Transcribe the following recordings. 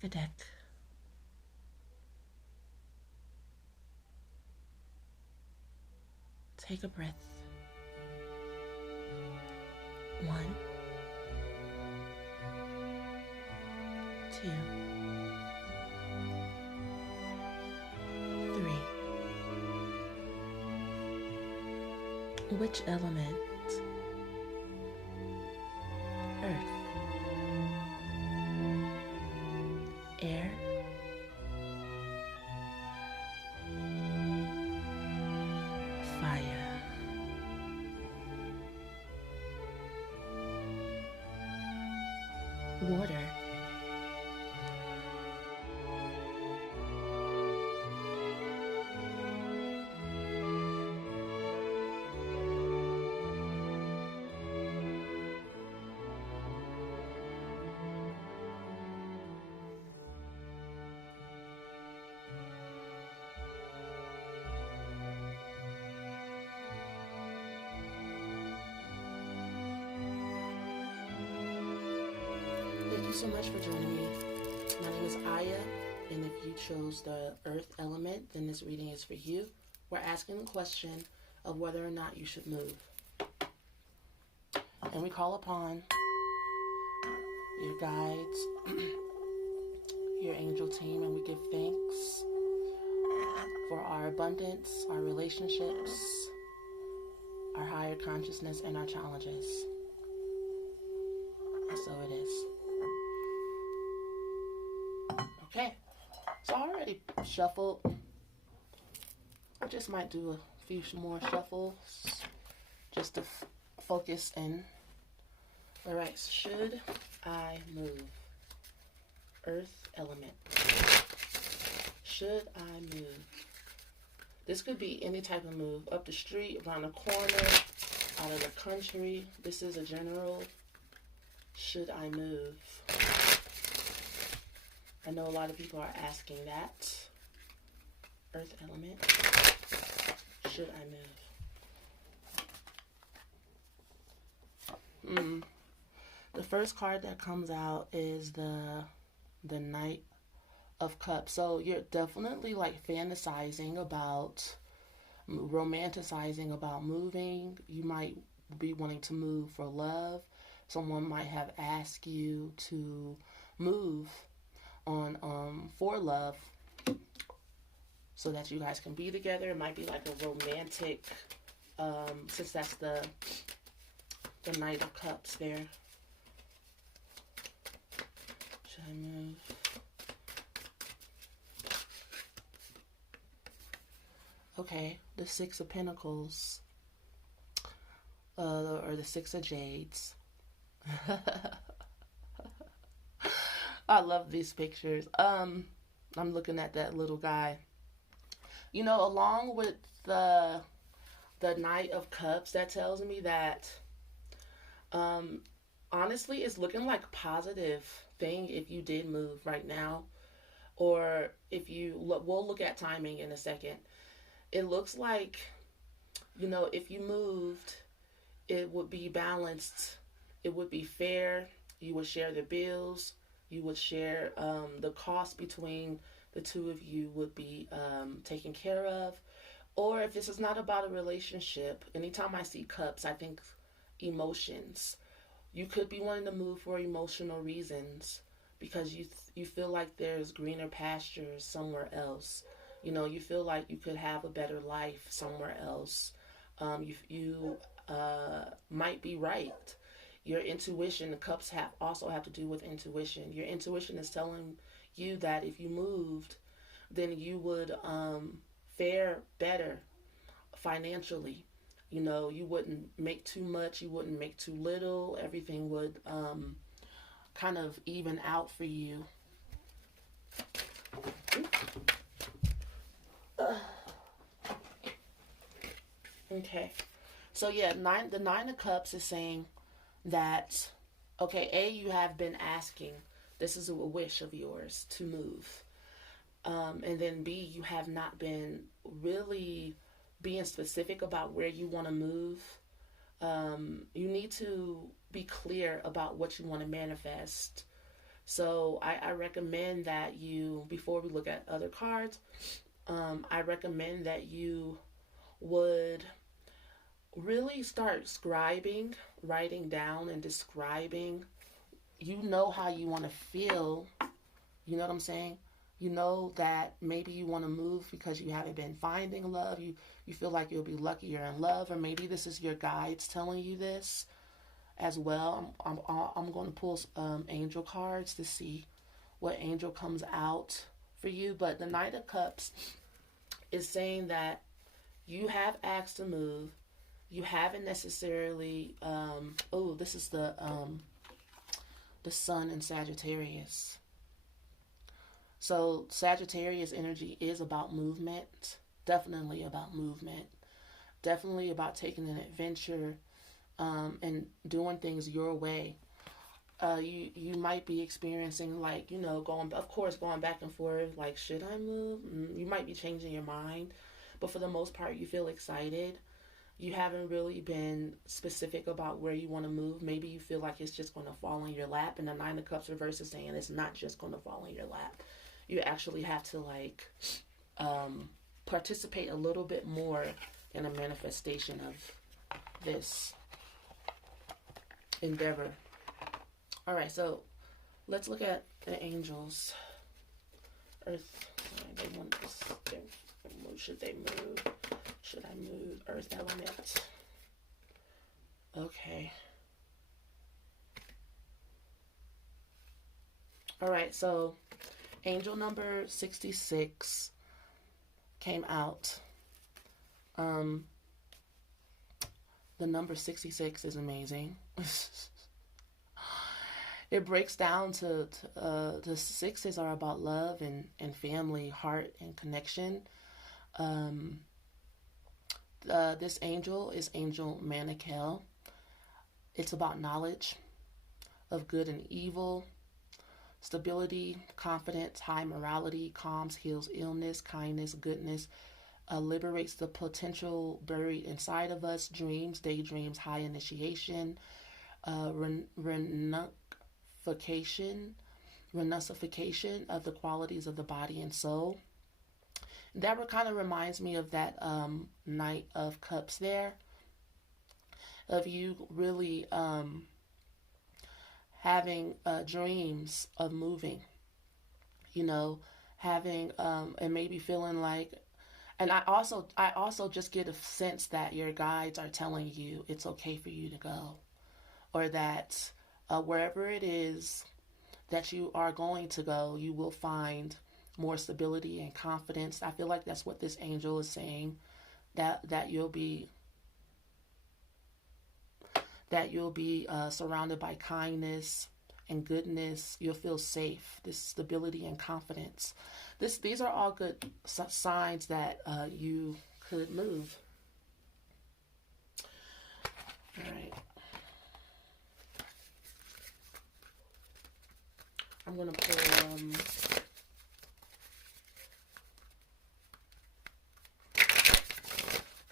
the deck. Take a breath. 1, 2, 3. Which element? Earth, air, fire, water, Thank you so much for joining me. My name is Aya, and if you chose the earth element, then this reading is for you. We're asking the question of whether or not you should move. And we call upon your guides, your angel team, and we give thanks for our abundance, our relationships, our higher consciousness, and our challenges. And so it is. Okay, so I already shuffled. I just might do a few more shuffles just to focus in. All right, should I move? Earth element. Should I move? This could be any type of move. Up the street, around the corner, out of the country. This is a general. Should I move? I know a lot of people are asking that. Earth element. Should I move? The first card that comes out is the Knight of Cups. So you're definitely like fantasizing about, romanticizing about moving. You might be wanting to move for love. Someone might have asked you to move on for love so that you guys can be together. It might be like a romantic, since that's the Knight of Cups there. Should I move? Okay, the Six of Pentacles, or the Six of Jades. I love these pictures. I'm looking at that little guy. You know, along with the Knight of Cups, that tells me that honestly it's looking like a positive thing if you did move right now, or if you we'll look at timing in a second. It looks like, you know, if you moved, it would be balanced. It would be fair. You would share the bills. You would share the cost between the two of you would be taken care of. Or if this is not about a relationship, anytime I see cups, I think emotions. You could be wanting to move for emotional reasons because you feel like there's greener pastures somewhere else. You know, you feel like you could have a better life somewhere else. You might be right. Your intuition, the cups also have to do with intuition. Your intuition is telling you that if you moved, then you would fare better financially. You know, you wouldn't make too much, you wouldn't make too little. Everything would kind of even out for you. Okay, so yeah, the Nine of Cups is saying that, okay, A, you have been asking, this is a wish of yours to move. And then B, you have not been really being specific about where you want to move. You need to be clear about what you want to manifest. So I recommend that you, before we look at other cards, I recommend that you would really start scribing, writing down and describing. You know how you want to feel. You know what I'm saying? You know that maybe you want to move because you haven't been finding love. You feel like you'll be luckier in love, or maybe this is your guides telling you this as well. I'm going to pull angel cards to see what angel comes out for you. But the Knight of Cups is saying that you have asked to move. You haven't necessarily. This is the Sun in Sagittarius. So Sagittarius energy is about movement. Definitely about movement. Definitely about taking an adventure and doing things your way. You might be experiencing, like, going back and forth, like, should I move? You might be changing your mind, but for the most part you feel excited. You haven't really been specific about where you want to move. Maybe you feel like it's just going to fall in your lap, and the Nine of Cups reverse is saying it's not just going to fall in your lap. You actually have to participate a little bit more in a manifestation of this endeavor. All right, so let's look at the angels. Earth, they want this. Should they move? Should I move? Earth element. Okay. All right, so angel number 66 came out. The number 66 is amazing. It breaks down to the sixes are about love and family, heart, and connection. This angel is Angel Manikel. It's about knowledge of good and evil, stability, confidence, high morality, calms, heals illness, kindness, goodness, liberates the potential buried inside of us, dreams, daydreams, high initiation, renunciation of the qualities of the body and soul. That kind of reminds me of that Knight of Cups there, of you really having dreams of moving, having and maybe feeling like, and I also just get a sense that your guides are telling you it's okay for you to go, or that wherever it is that you are going to go, you will find more stability and confidence. I feel like that's what this angel is saying, that you'll be surrounded by kindness and goodness. You'll feel safe. This stability and confidence. These are all good signs that you could move. All right. I'm gonna pull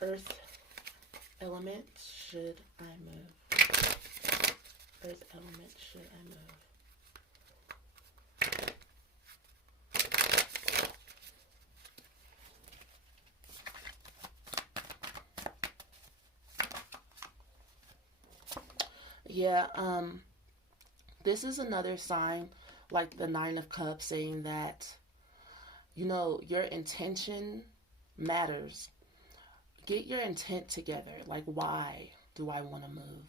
Earth element. Should I move? Earth element. Should I move? Yeah, this is another sign, like the Nine of Cups, saying that, your intention matters. Get your intent together. Like, why do I want to move?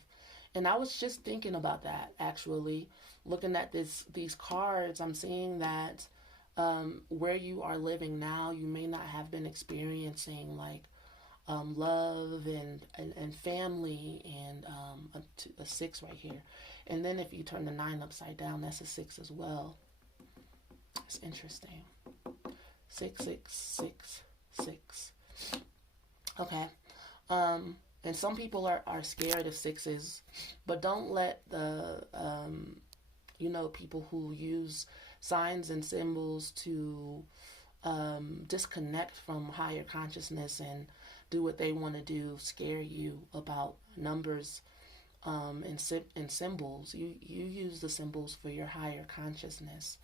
And I was just thinking about that, actually. Looking at these cards, I'm seeing that where you are living now, you may not have been experiencing, like, love and family, and a 6 right here. And then if you turn the 9 upside down, that's a 6 as well. It's interesting. 6, 6, 6, 6. Okay. And some people are scared of 6s, but don't let the people who use signs and symbols to disconnect from higher consciousness and do what they want to do scare you about numbers. and symbols. You use the symbols for your higher consciousness.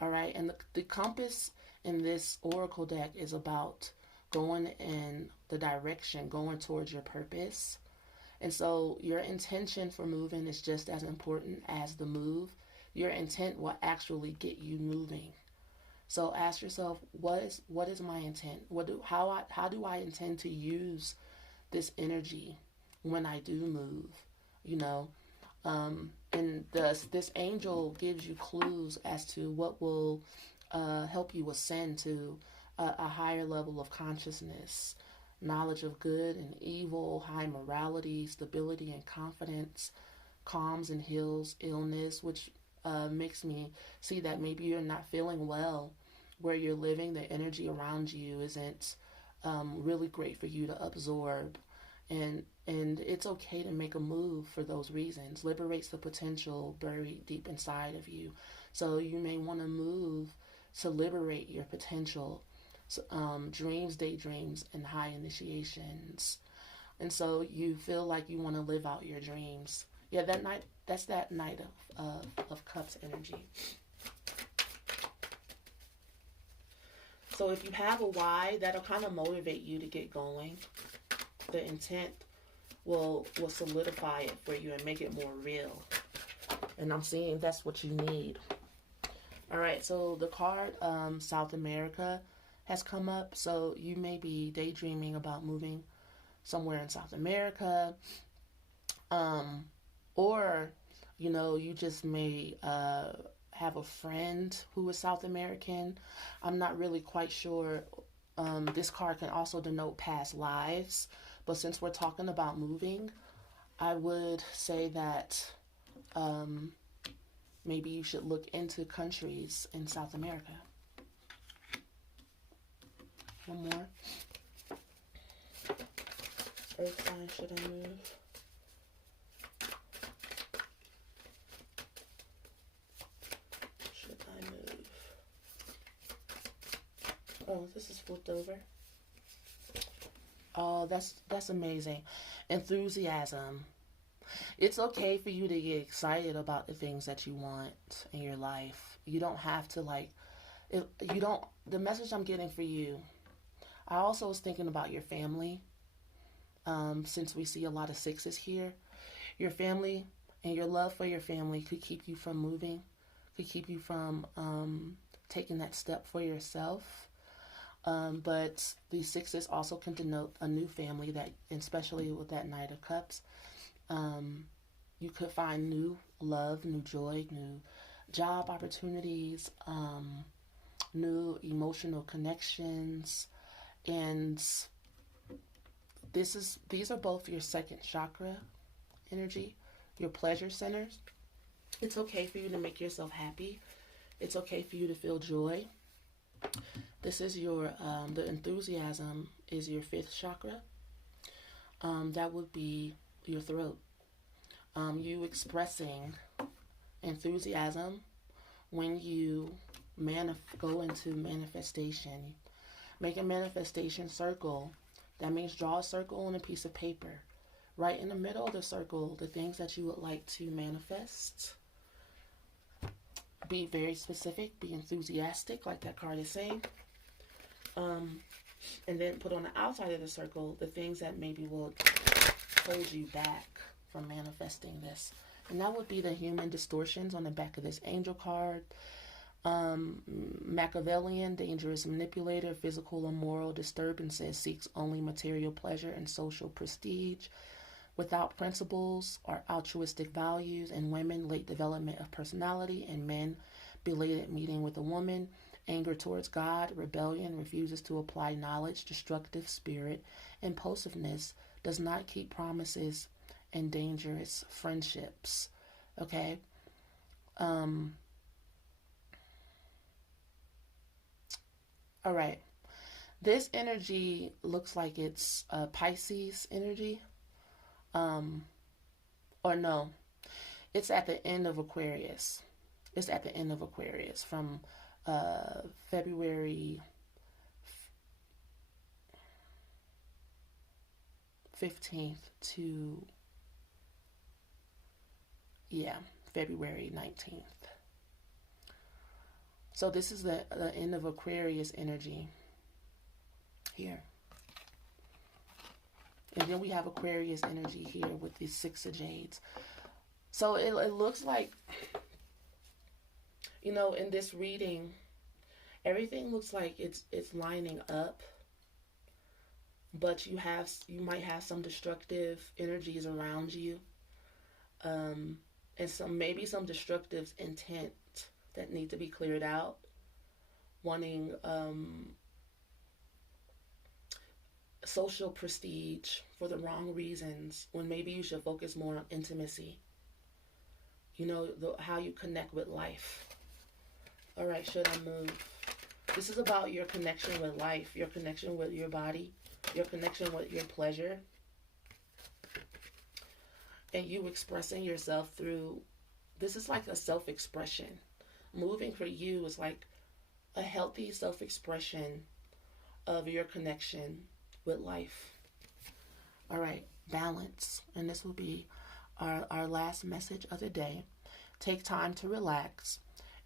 All right, and the compass in this oracle deck is about going in the direction, going towards your purpose. And so your intention for moving is just as important as the move. Your intent will actually get you moving. So ask yourself, what is my intent? How do I intend to use this energy when I do move? You know, and this angel gives you clues as to what will help you ascend to a higher level of consciousness, knowledge of good and evil, high morality, stability and confidence, calms and heals illness, which makes me see that maybe you're not feeling well where you're living. The energy around you isn't really great for you to absorb. And it's okay to make a move for those reasons. Liberates the potential buried deep inside of you. So you may want to move to liberate your potential, dreams, daydreams, and high initiations. And so you feel like you want to live out your dreams. Yeah, that's that Knight of Cups energy. So if you have a why, that'll kind of motivate you to get going. The intent will solidify it for you and make it more real. And I'm seeing that's what you need. All right, so the card South America has come up. So you may be daydreaming about moving somewhere in South America. Or, you just may have a friend who is South American. I'm not really quite sure. This card can also denote past lives. But since we're talking about moving, I would say that maybe you should look into countries in South America. One more. Earth sign, should I move? Should I move? Oh, this is flipped over. Oh, that's amazing. Enthusiasm. It's okay for you to get excited about the things that you want in your life. You don't have to the message I'm getting for you. I also was thinking about your family. Since we see a lot of sixes here, your family and your love for your family could keep you from moving, could keep you from taking that step for yourself. But these sixes also can denote a new family that, especially with that Knight of Cups, you could find new love, new joy, new job opportunities, new emotional connections, and these are both your second chakra energy, your pleasure centers. It's okay for you to make yourself happy. It's okay for you to feel joy. This is your, the enthusiasm is your fifth chakra. That would be your throat. You expressing enthusiasm when you go into manifestation. Make a manifestation circle. That means draw a circle on a piece of paper. Right in the middle of the circle, the things that you would like to manifest. Be very specific. Be enthusiastic, like that card is saying. And then put on the outside of the circle the things that maybe will hold you back from manifesting this. And that would be the human distortions on the back of this angel card. Machiavellian, dangerous manipulator, physical or moral disturbances, seeks only material pleasure and social prestige, without principles or altruistic values, and women, late development of personality, and men, belated meeting with a woman, anger towards God, rebellion, refuses to apply knowledge, destructive spirit, impulsiveness, does not keep promises, and dangerous friendships. Okay? All right. This energy looks like it's Pisces energy. Or no, it's at the end of Aquarius. It's at the end of Aquarius from February 15th to Yeah, February 19th. So this is the end of Aquarius energy here. And then we have Aquarius energy here with the Six of Jades. So it looks like, you know, in this reading, everything looks like it's lining up. But you might have some destructive energies around you. And maybe some destructive intent that need to be cleared out. Wanting social prestige for the wrong reasons, when maybe you should focus more on intimacy. You know, how you connect with life. All right, should I move? This is about your connection with life, your connection with your body, your connection with your pleasure, and you expressing yourself through, this is like a self-expression. Moving for you is like a healthy self-expression of your connection with life. All right, balance. And this will be our last message of the day. Take time to relax.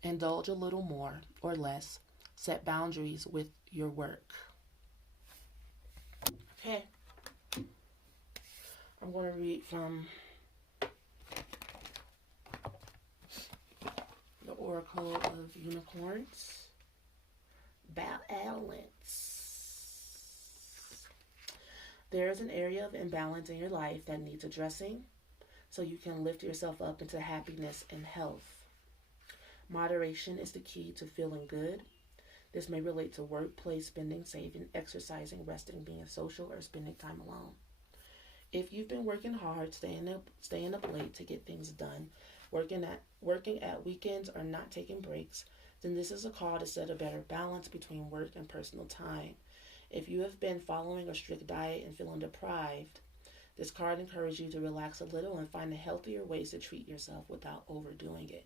Indulge a little more or less. Set boundaries with your work. Okay. I'm going to read from the Oracle of Unicorns. Balance. There is an area of imbalance in your life that needs addressing so you can lift yourself up into happiness and health. Moderation is the key to feeling good. This may relate to work, play, spending, saving, exercising, resting, being social, or spending time alone. If you've been working hard, staying up late to get things done, working at weekends, or not taking breaks, then this is a call to set a better balance between work and personal time. If you have been following a strict diet and feeling deprived, this card encourages you to relax a little and find healthier ways to treat yourself without overdoing it.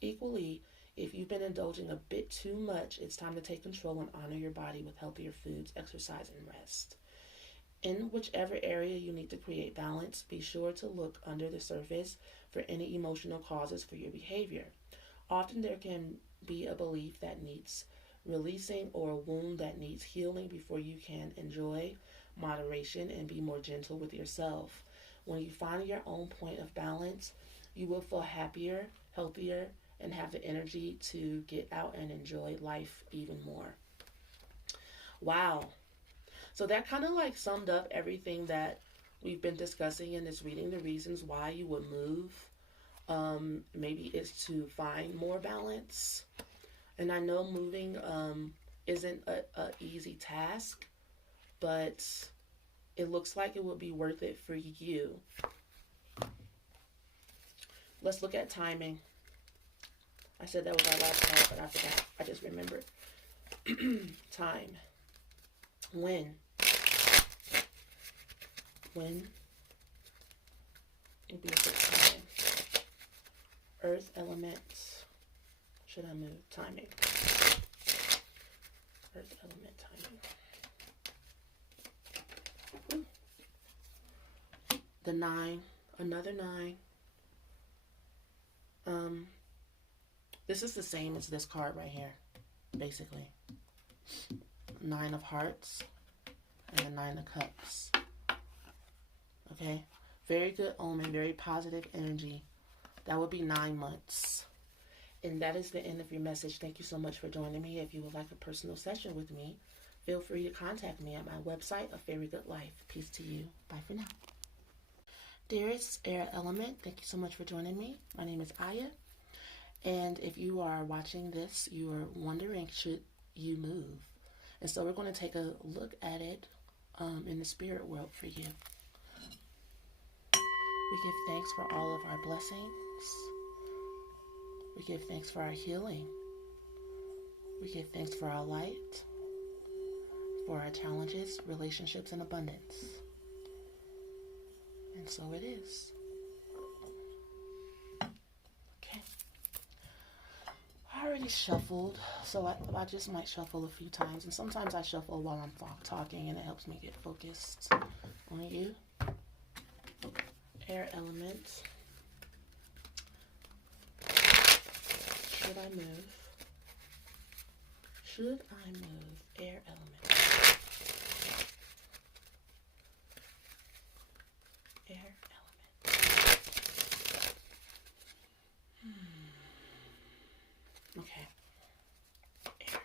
Equally, if you've been indulging a bit too much, it's time to take control and honor your body with healthier foods, exercise, and rest. In whichever area you need to create balance, be sure to look under the surface for any emotional causes for your behavior. Often there can be a belief that needs releasing or a wound that needs healing before you can enjoy moderation and be more gentle with yourself. When you find your own point of balance, you will feel happier, healthier, and have the energy to get out and enjoy life even more. Wow. So that kind of like summed up everything that we've been discussing in this reading, the reasons why you would move. Maybe it's to find more balance. And I know moving isn't a easy task, but it looks like it would be worth it for you. Let's look at timing. I said that was our last card, but I forgot. I just remembered. Time. When would be a good time? Earth elements. Should I move? Timing. Earth element timing. Ooh. The 9. Another 9. This is the same as this card right here, basically. 9 of Hearts and the 9 of Cups. Okay? Very good omen, very positive energy. That would be 9 months. And that is the end of your message. Thank you so much for joining me. If you would like a personal session with me, feel free to contact me at my website, A Fairy Good Life. Peace to you. Bye for now. Dearest Air Element, thank you so much for joining me. My name is Aya. And if you are watching this, you are wondering, should you move? And so we're going to take a look at it in the spirit world for you. We give thanks for all of our blessings. We give thanks for our healing. We give thanks for our light, for our challenges, relationships, and abundance. And so it is. Okay. I already shuffled, so I just might shuffle a few times. And sometimes I shuffle while I'm talking, and it helps me get focused on you. Air element. should I move? Should I move? Air element. Air element. Okay. Air.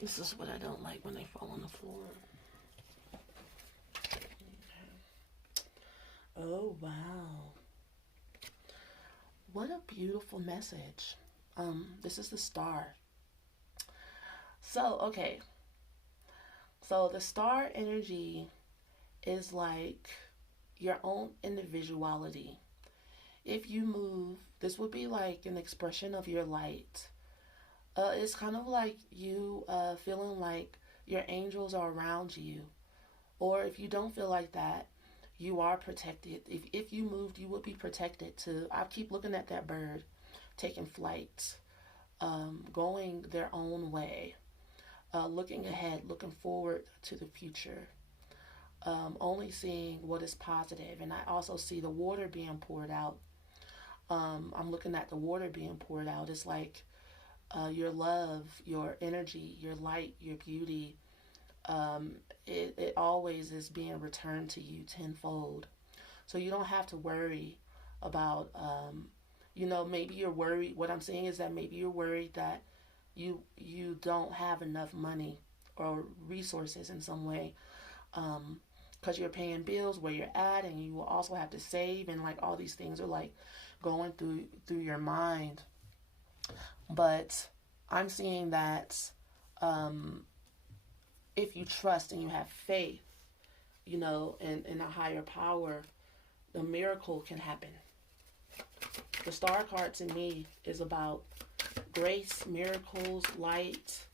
This is what I don't like when they fall on the floor. Okay. Oh, wow. What a beautiful message. This is the star. So, okay. So the star energy is like your own individuality. If you move, this would be like an expression of your light. It's kind of like you feeling like your angels are around you. Or if you don't feel like that, you are protected. If you moved, you would be protected too. I keep looking at that bird taking flight, going their own way, looking ahead, looking forward to the future, only seeing what is positive. And I also see the water being poured out. I'm looking at the water being poured out. It's like your love, your energy, your light, your beauty, it always is being returned to you tenfold. So you don't have to worry about, maybe you're worried. What I'm saying is that maybe you're worried that you don't have enough money or resources in some way, because you're paying bills where you're at, and you will also have to save, and like all these things are like going through your mind. But I'm seeing that if you trust and you have faith, in a higher power, the miracle can happen. The star card to me is about grace, miracles, light,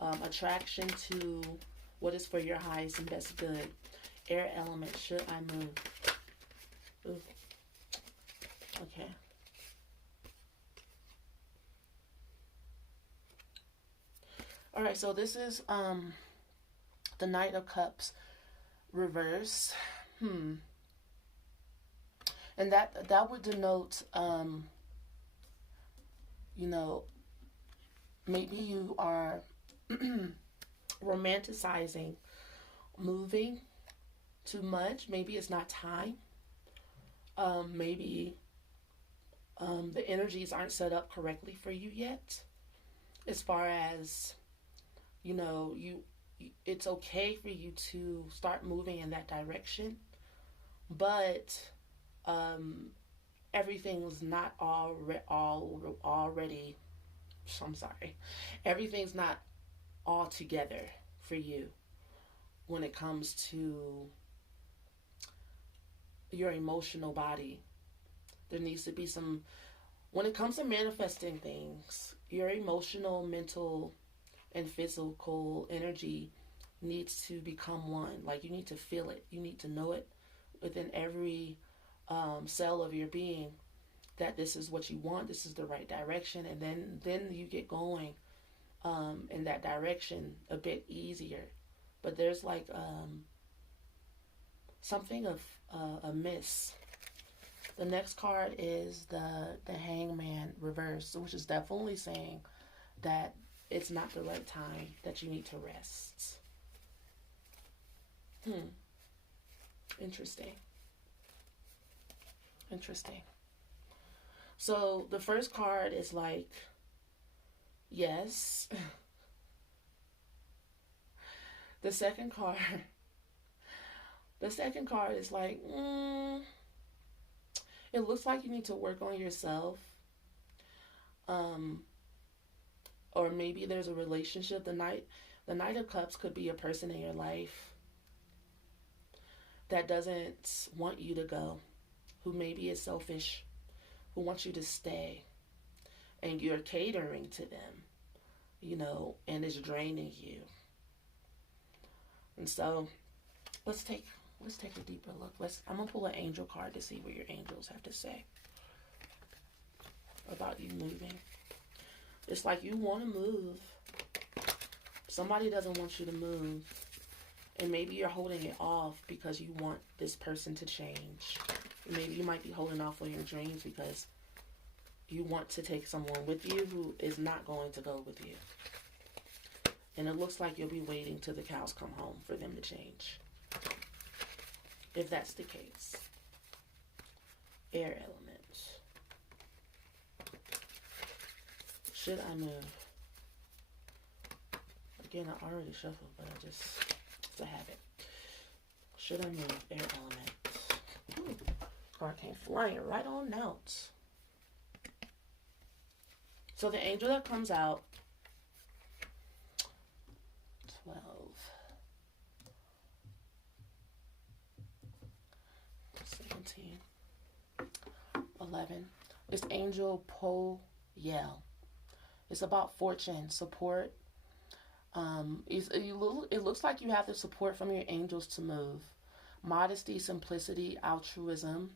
attraction to what is for your highest and best good. Air element, should I move? Ooh. Okay. All right, so this is the Knight of Cups reverse. And that would denote, maybe you are romanticizing moving too much. Maybe it's not time. Maybe the energies aren't set up correctly for you yet. As far as, it's okay for you to start moving in that direction, but everything was not already. I'm sorry. Everything's not all together for you when it comes to your emotional body. There needs to be some, when it comes to manifesting things, your emotional, mental, and physical energy needs to become one. Like, you need to feel it. You need to know it within every cell of your being that this is what you want. This is the right direction. And then you get going in that direction a bit easier. But there's like something of amiss. The next card is the Hangman reverse, which is definitely saying that it's not the right time, that you need to rest. Interesting. So the first card is like, yes. The second card is like, it looks like you need to work on yourself. Or maybe there's a relationship. The Knight of Cups could be a person in your life that doesn't want you to go, who maybe is selfish, who wants you to stay, and you're catering to them, and it's draining you. And so let's take a deeper look. I'm gonna pull an angel card to see what your angels have to say about you moving. It's like you want to move. Somebody doesn't want you to move. And maybe you're holding it off because you want this person to change. Maybe you might be holding off on your dreams because you want to take someone with you who is not going to go with you. And it looks like you'll be waiting till the cows come home for them to change. If that's the case. Air elements. Should I move? Again, I already shuffled, but it's a habit. Should I move? Air element. Card came flying right on out. So the angel that comes out, 12, 17, 11. It's Angel Poyel. It's about fortune, support. It looks like you have the support from your angels to move. Modesty, simplicity, altruism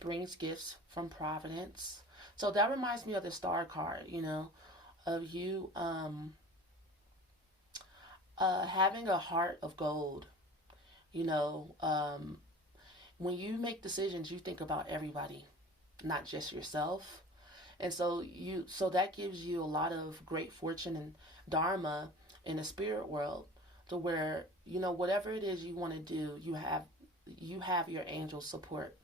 brings gifts from providence. So that reminds me of the star card, of you having a heart of gold. When you make decisions, you think about everybody, not just yourself. And so that gives you a lot of great fortune and dharma in the spirit world, to where, whatever it is you want to do, you have your angel support.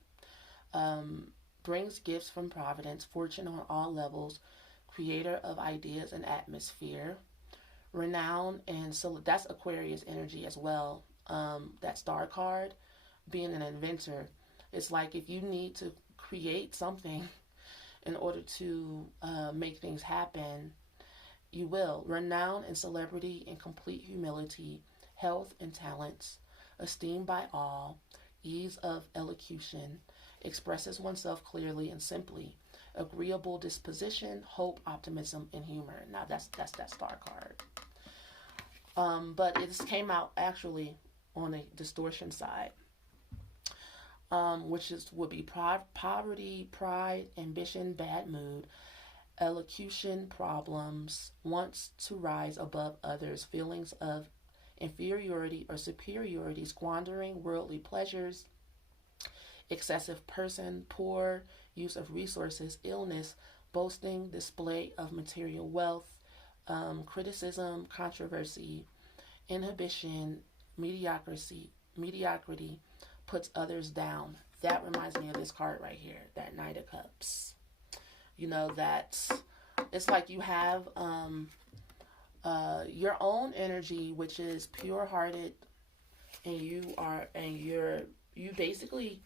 Brings gifts from providence, fortune on all levels, creator of ideas and atmosphere, renown, and so that's Aquarius energy as well. That star card, being an inventor, it's like if you need to create something in order to make things happen, you will. Renown and celebrity and complete humility, health and talents, esteemed by all, ease of elocution, expresses oneself clearly and simply, agreeable disposition, hope, optimism, and humor. Now that's that star card. But it came out actually on a distortion side, which would be poverty, pride, ambition, bad mood, elocution, problems, wants to rise above others, feelings of inferiority or superiority, squandering worldly pleasures, excessive person, poor use of resources, illness, boasting, display of material wealth, criticism, controversy, inhibition, mediocrity, puts others down. That reminds me of this card right here, that Knight of Cups. That it's like you have your own energy, which is pure-hearted, and you basically,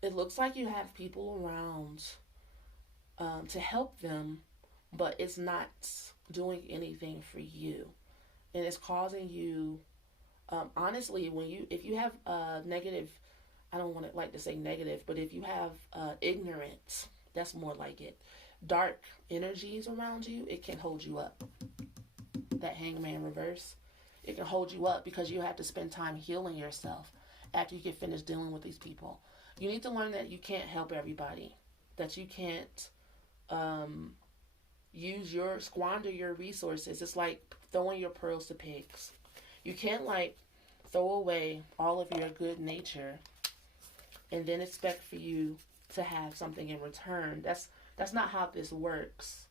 it looks like you have people around to help them, but it's not doing anything for you, and it's causing you, honestly, if you have negative, I don't want to like to say negative, but if you have ignorance, that's more like it, dark energies around you, it can hold you up. That Hangman reverse, it can hold you up because you have to spend time healing yourself after you get finished dealing with these people. You need to learn that you can't help everybody, that you can't squander your resources. It's like throwing your pearls to pigs. You can't throw away all of your good nature and then expect for you to have something in return. That's not how this works.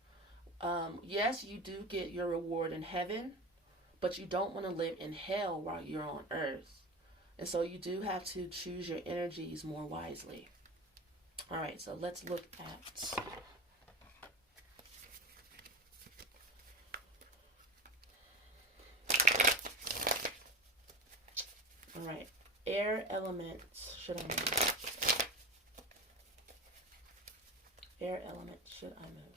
Yes, you do get your reward in heaven, but you don't want to live in hell while you're on earth. And so you do have to choose your energies more wisely. All right, so let's look at all right, air elements. Should I move? Air element, should I move?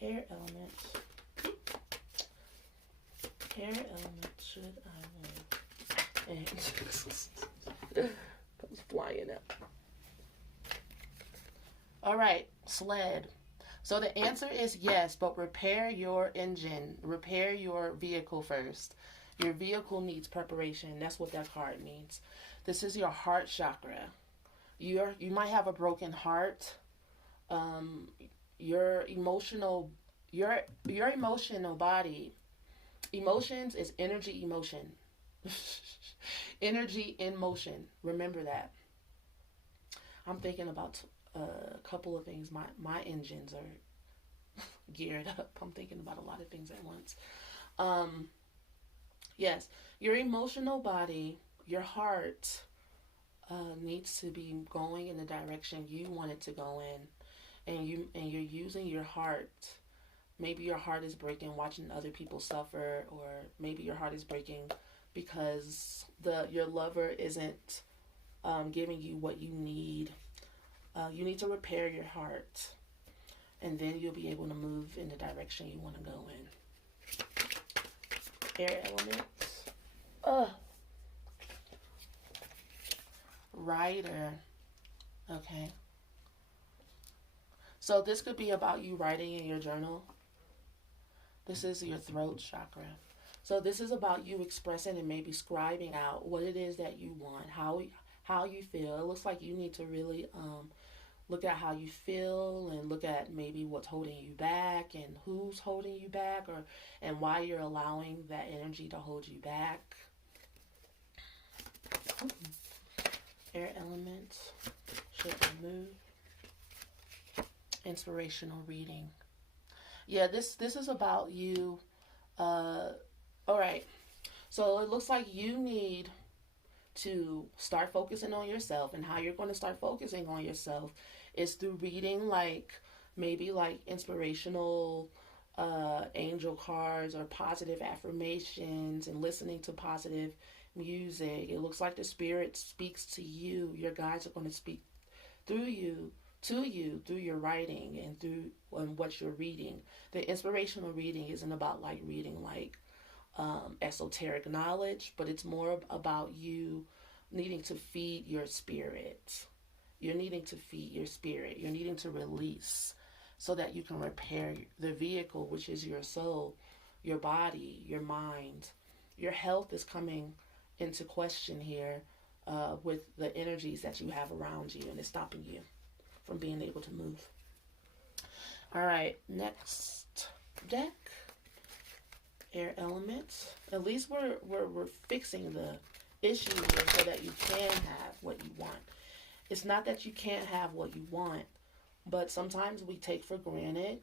Air element. Air element, should I move? And comes flying up. All right, sled. So the answer is yes, but repair your engine, repair your vehicle first. Your vehicle needs preparation. That's what that card means. This is your heart chakra. You might have a broken heart. Um, your emotional your emotional body. Emotions is energy emotion. Energy in motion. Remember that. I'm thinking about a couple of things. My engines are geared up. I'm thinking about a lot of things at once. Um, yes, your emotional body, your heart needs to be going in the direction you want it to go in, and you're using your heart. Maybe your heart is breaking watching other people suffer, or maybe your heart is breaking because your lover isn't giving you what you need. You need to repair your heart, and then you'll be able to move in the direction you want to go in. Air elements. Writer. Okay. So this could be about you writing in your journal. This is your throat chakra. So this is about you expressing and maybe scribing out what it is that you want, how you feel. It looks like you need to really look at how you feel, and look at maybe what's holding you back and who's holding you back, and why you're allowing that energy to hold you back. Air element should remove. Inspirational reading. Yeah, this is about you. All right. So it looks like you need to start focusing on yourself, and how you're going to start focusing on yourself is through reading maybe inspirational angel cards or positive affirmations, and listening to positive music. It looks like the spirit speaks to you. Your guides are going to speak through you, to you, through your writing and through what you're reading. The inspirational reading isn't about reading esoteric knowledge, but it's more about you needing to feed your spirit. You're needing to feed your spirit. You're needing to release so that you can repair the vehicle, which is your soul, your body, your mind. Your health is coming into question here with the energies that you have around you, and it's stopping you from being able to move. All right, next deck. Air elements. At least we're fixing the issue here so that you can have what you want. It's not that you can't have what you want, but sometimes we take for granted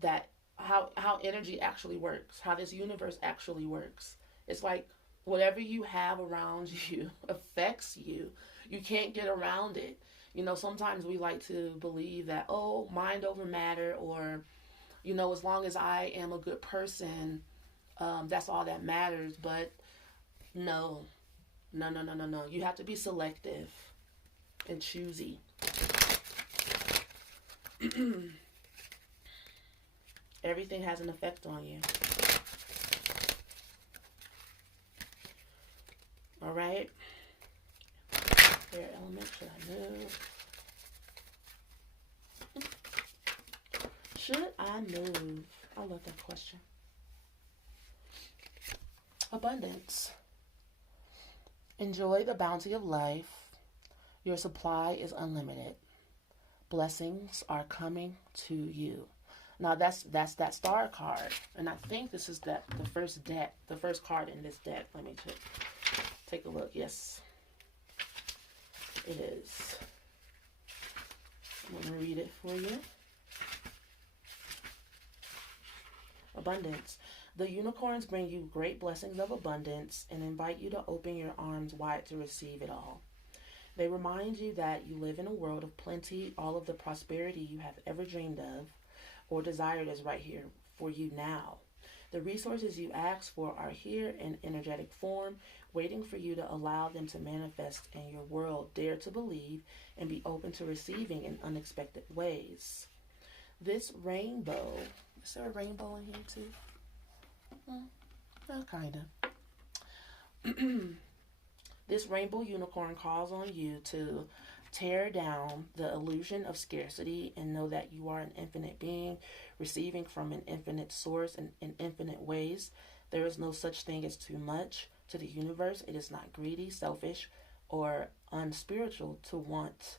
that how energy actually works, how this universe actually works. It's like whatever you have around you affects you. You can't get around it. Sometimes we like to believe that, mind over matter, or as long as I am a good person, that's all that matters. But no. You have to be selective and choosy. Everything has an effect on you. All right. Air element, should I move? Should I move? I love that question. Abundance. Enjoy the bounty of life. Your supply is unlimited. Blessings are coming to you. Now that's that star card, and I think this is the first card in this deck. Let me take a look. Yes, it is. I'm going to read it for you. Abundance. The unicorns bring you great blessings of abundance and invite you to open your arms wide to receive it all. They remind you that you live in a world of plenty. All of the prosperity you have ever dreamed of or desired is right here for you now. The resources you asked for are here in energetic form, waiting for you to allow them to manifest in your world. Dare to believe and be open to receiving in unexpected ways. This rainbow, is there a rainbow in here too? Well, kind of. This rainbow unicorn calls on you to tear down the illusion of scarcity and know that you are an infinite being, receiving from an infinite source in infinite ways. There is no such thing as too much to the universe. It is not greedy, selfish, or unspiritual to want.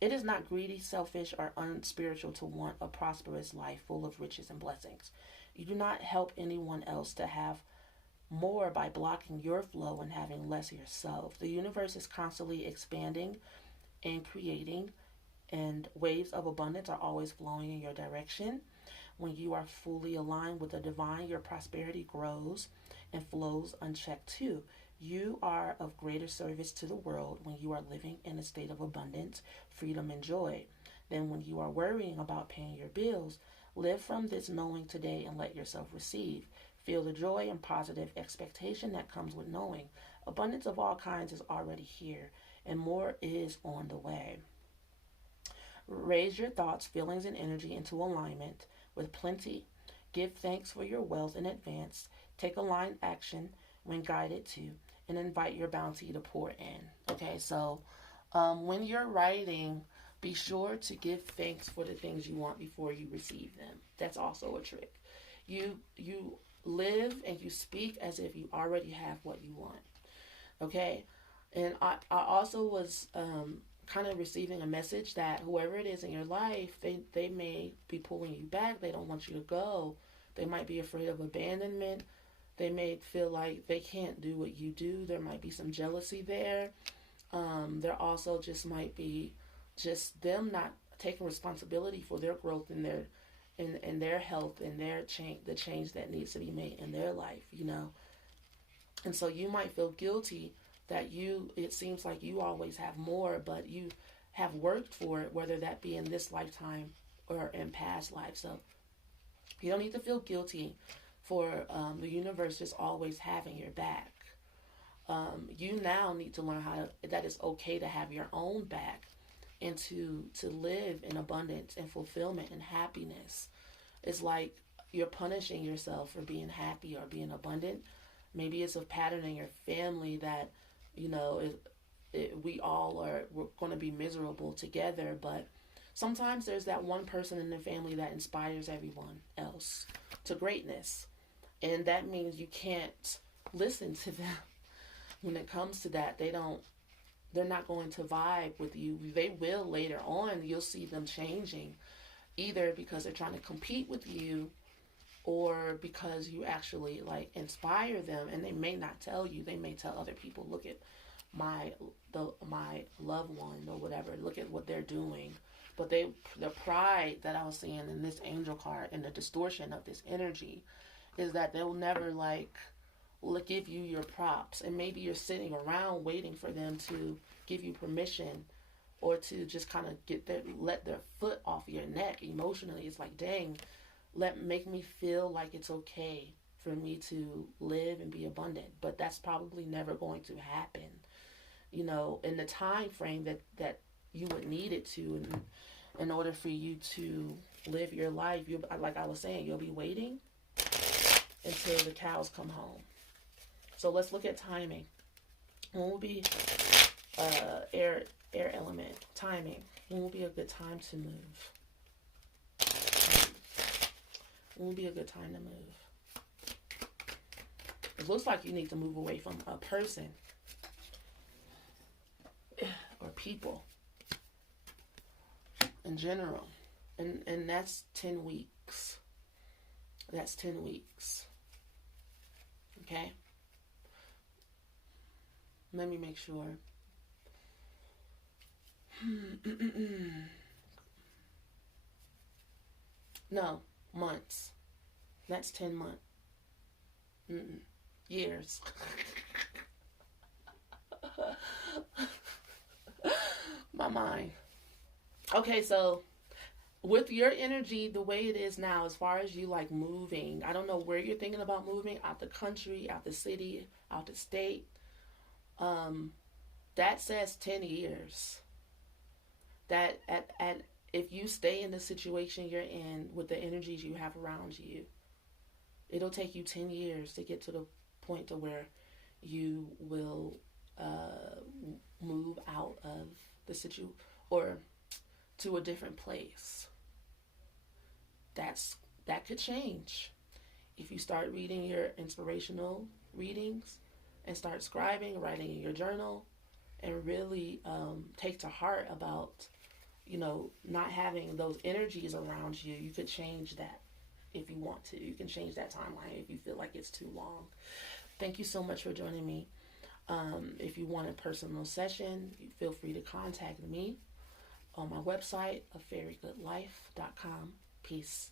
It is not greedy, selfish, or unspiritual to want a prosperous life full of riches and blessings. You do not help anyone else to have more by blocking your flow and having less yourself. The universe is constantly expanding and creating, and waves of abundance are always flowing in your direction. When you are fully aligned with the divine, your prosperity grows and flows unchecked too. You are of greater service to the world when you are living in a state of abundance, freedom, and joy than when you are worrying about paying your bills. Live from this knowing today and let yourself receive. Feel the joy and positive expectation that comes with knowing. Abundance of all kinds is already here, and more is on the way. Raise your thoughts, feelings, and energy into alignment with plenty. Give thanks for your wealth in advance. Take aligned action when guided to, and invite your bounty to pour in. Okay, so when you're writing, be sure to give thanks for the things you want before you receive them. That's also a trick. You live and you speak as if you already have what you want. Okay, and I also was kind of receiving a message that whoever it is in your life, they may be pulling you back. They don't want you to go. They might be afraid of abandonment. They may feel like they can't do what you do. There might be some jealousy there. There also just might be just them not taking responsibility for their growth and their health and their change, the change that needs to be made in their life, you know. And so you might feel guilty that it seems like you always have more, but you have worked for it, whether that be in this lifetime or in past lives. So you don't need to feel guilty for the universe just always having your back. You now need to learn that it's okay to have your own back and to live in abundance and fulfillment and happiness. It's like you're punishing yourself for being happy or being abundant. Maybe it's a pattern in your family that, you know, we're going to be miserable together, but sometimes there's that one person in the family that inspires everyone else to greatness. And that means you can't listen to them when it comes to that. They're not going to vibe with you. They will later on. You'll see them changing, either because they're trying to compete with you or because you actually like inspire them, and they may not tell you. They may tell other people, look at my loved one or whatever, look at what they're doing. But the pride that I was seeing in this angel card and the distortion of this energy is that they'll never give you your props, and maybe you're sitting around waiting for them to give you permission or to just kind of let their foot off your neck emotionally. It's like, dang, make me feel like it's okay for me to live and be abundant. But that's probably never going to happen, you know, in the time frame that you would need it to in order for you to live your life. Like I was saying, you'll be waiting until the cows come home. So let's look at timing. When will be air element timing? When will be a good time to move? When will be a good time to move? It looks like you need to move away from a person or people in general. And that's 10 weeks. That's 10 weeks. Okay? Let me make sure. No, months. That's 10 months. Years. My mind. Okay, so with your energy, the way it is now, as far as you like moving, I don't know where you're thinking about moving, out the country, out the city, out the state. That says 10 years. That if you stay in the situation you're in with the energies you have around you, it'll take you 10 years to get to the point to where you will move out of the situation or to a different place. That could change. if you start reading your inspirational readings and start scribing, writing in your journal, and really take to heart about, not having those energies around you, you could change that if you want to. You can change that timeline if you feel like it's too long. Thank you so much for joining me. If you want a personal session, you feel free to contact me on my website, afairygoodlife.com. Peace.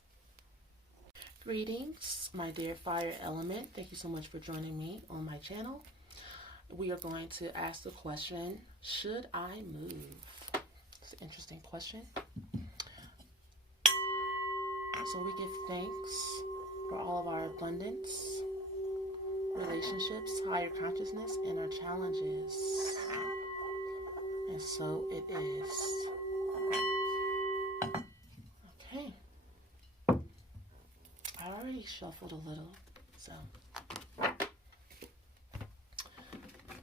Greetings, my dear fire element. Thank you so much for joining me on my channel. We are going to ask the question, should I move? It's an interesting question. So we give thanks for all of our abundance, relationships, higher consciousness, and our challenges. And so it is. Okay. I already shuffled a little, so I'm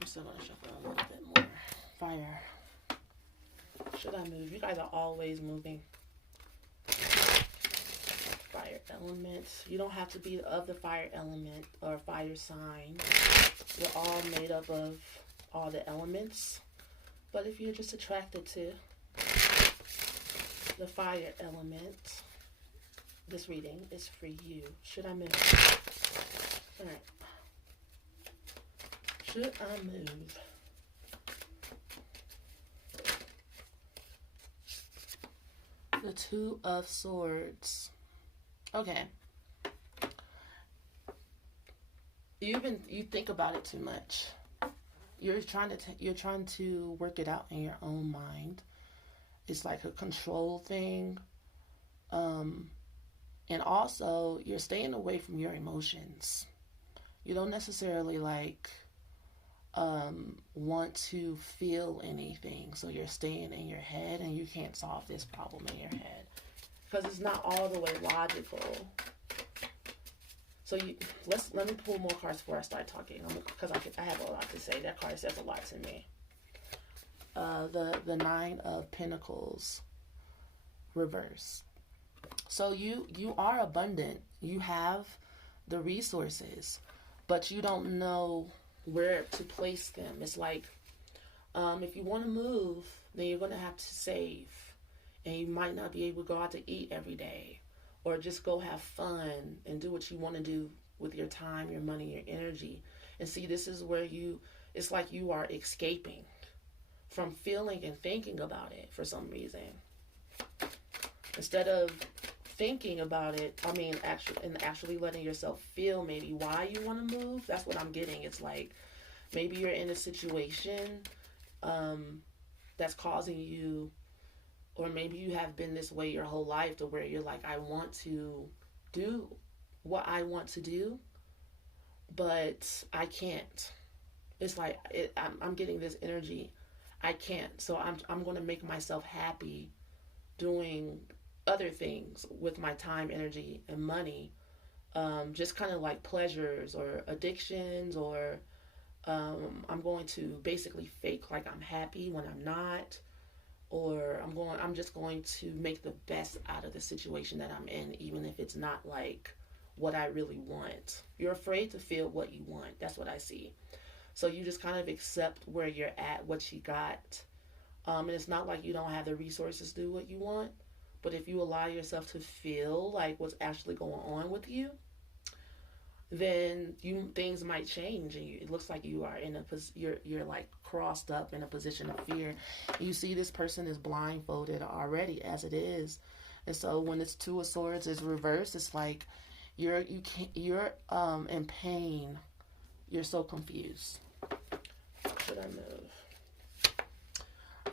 still going to shuffle a little bit more. Fire. Should I move? You guys are always moving. Fire element. You don't have to be of the fire element or fire sign. We're all made up of all the elements. But if you're just attracted to the fire element, this reading is for you. Should I move? Alright. Should I move? The Two of Swords. Okay. You think about it too much. You're trying to work it out in your own mind. It's like a control thing. And also, you're staying away from your emotions. You don't necessarily want to feel anything. So you're staying in your head, and you can't solve this problem in your head because it's not all the way logical. So let me pull more cards before I start talking, because I have a lot to say. That card says a lot to me. The Nine of Pentacles, reverse. So you are abundant. You have the resources, but you don't know where to place them. It's like, if you want to move, then you're going to have to save, and you might not be able to go out to eat every day, or just go have fun and do what you want to do with your time, your money, your energy. And see, this is where it's like you are escaping from feeling and thinking about it for some reason. Instead of thinking about it, actually letting yourself feel maybe why you want to move. That's what I'm getting. It's like maybe you're in a situation that's causing you, or maybe you have been this way your whole life, to where you're like, I want to do what I want to do, but I can't. It's like I'm getting this energy. I can't. So I'm going to make myself happy doing other things with my time, energy, and money. Just kind of like pleasures or addictions, or I'm going to basically fake like I'm happy when I'm not. Or I'm just going to make the best out of the situation that I'm in, even if it's not like what I really want. You're afraid to feel what you want. That's what I see. So you just kind of accept where you're at, what you got. And it's not like you don't have the resources to do what you want. But if you allow yourself to feel like what's actually going on with you, then things might change, and it looks like you are you're like crossed up in a position of fear. You see this person is blindfolded already as it is, and so when it's Two of Swords is reversed, it's like you're in pain. You're so confused. Should I move?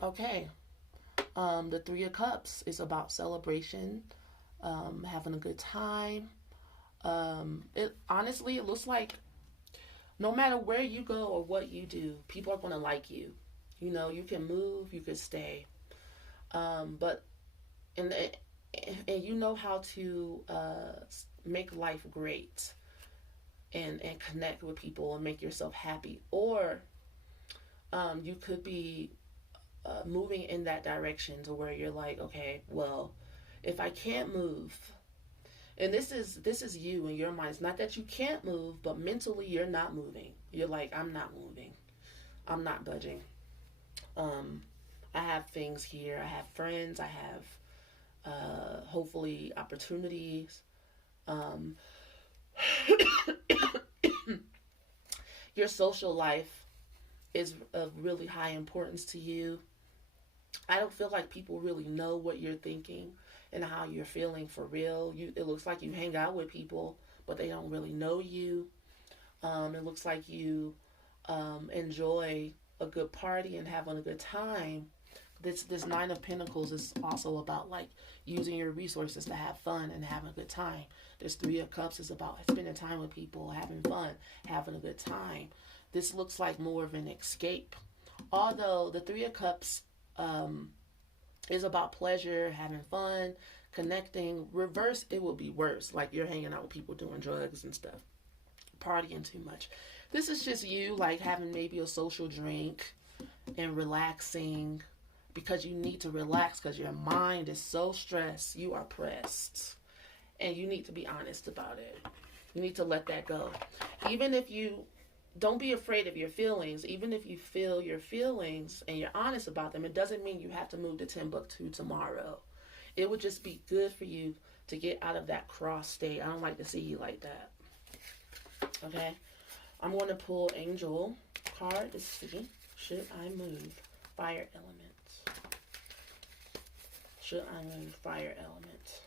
Okay. The Three of Cups is about celebration, having a good time. It looks like no matter where you go or what you do, people are going to like you. You can move, you can stay. But you know how to make life great and connect with people and make yourself happy. Or you could be moving in that direction to where you're like, okay, well, if I can't move, And this is you in your mind. It's not that you can't move, but mentally you're not moving. You're like, I'm not moving. I'm not budging. Um, I have things here. I have friends. I have hopefully opportunities. Um, your social life is of really high importance to you. I don't feel like people really know what you're thinking and how you're feeling for real. It looks like you hang out with people, but they don't really know you. It looks like you enjoy a good party and having a good time. This Nine of Pentacles is also about like using your resources to have fun and having a good time. This Three of Cups is about spending time with people, having fun, having a good time. This looks like more of an escape. Although the Three of Cups is about pleasure, having fun, connecting. Reverse, it will be worse. Like you're hanging out with people doing drugs and stuff, partying too much. This is just you like having maybe a social drink and relaxing because you need to relax because your mind is so stressed. You are pressed. And you need to be honest about it. You need to let that go. Even if you don't be afraid of your feelings. Even if you feel your feelings and you're honest about them, it doesn't mean you have to move to Timbuktu tomorrow. It would just be good for you to get out of that cross state. I don't like to see you like that. Okay? I'm going to pull Angel card to see, should I move fire element? Should I move fire element?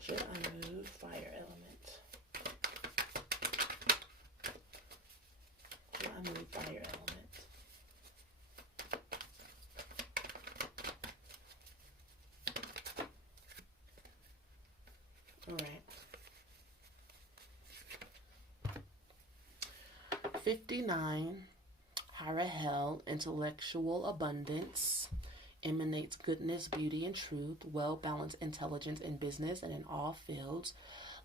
Should I move fire element? Should I move fire element? All right. 59. Harahel, intellectual abundance. Emanates goodness, beauty, and truth, well-balanced intelligence in business and in all fields,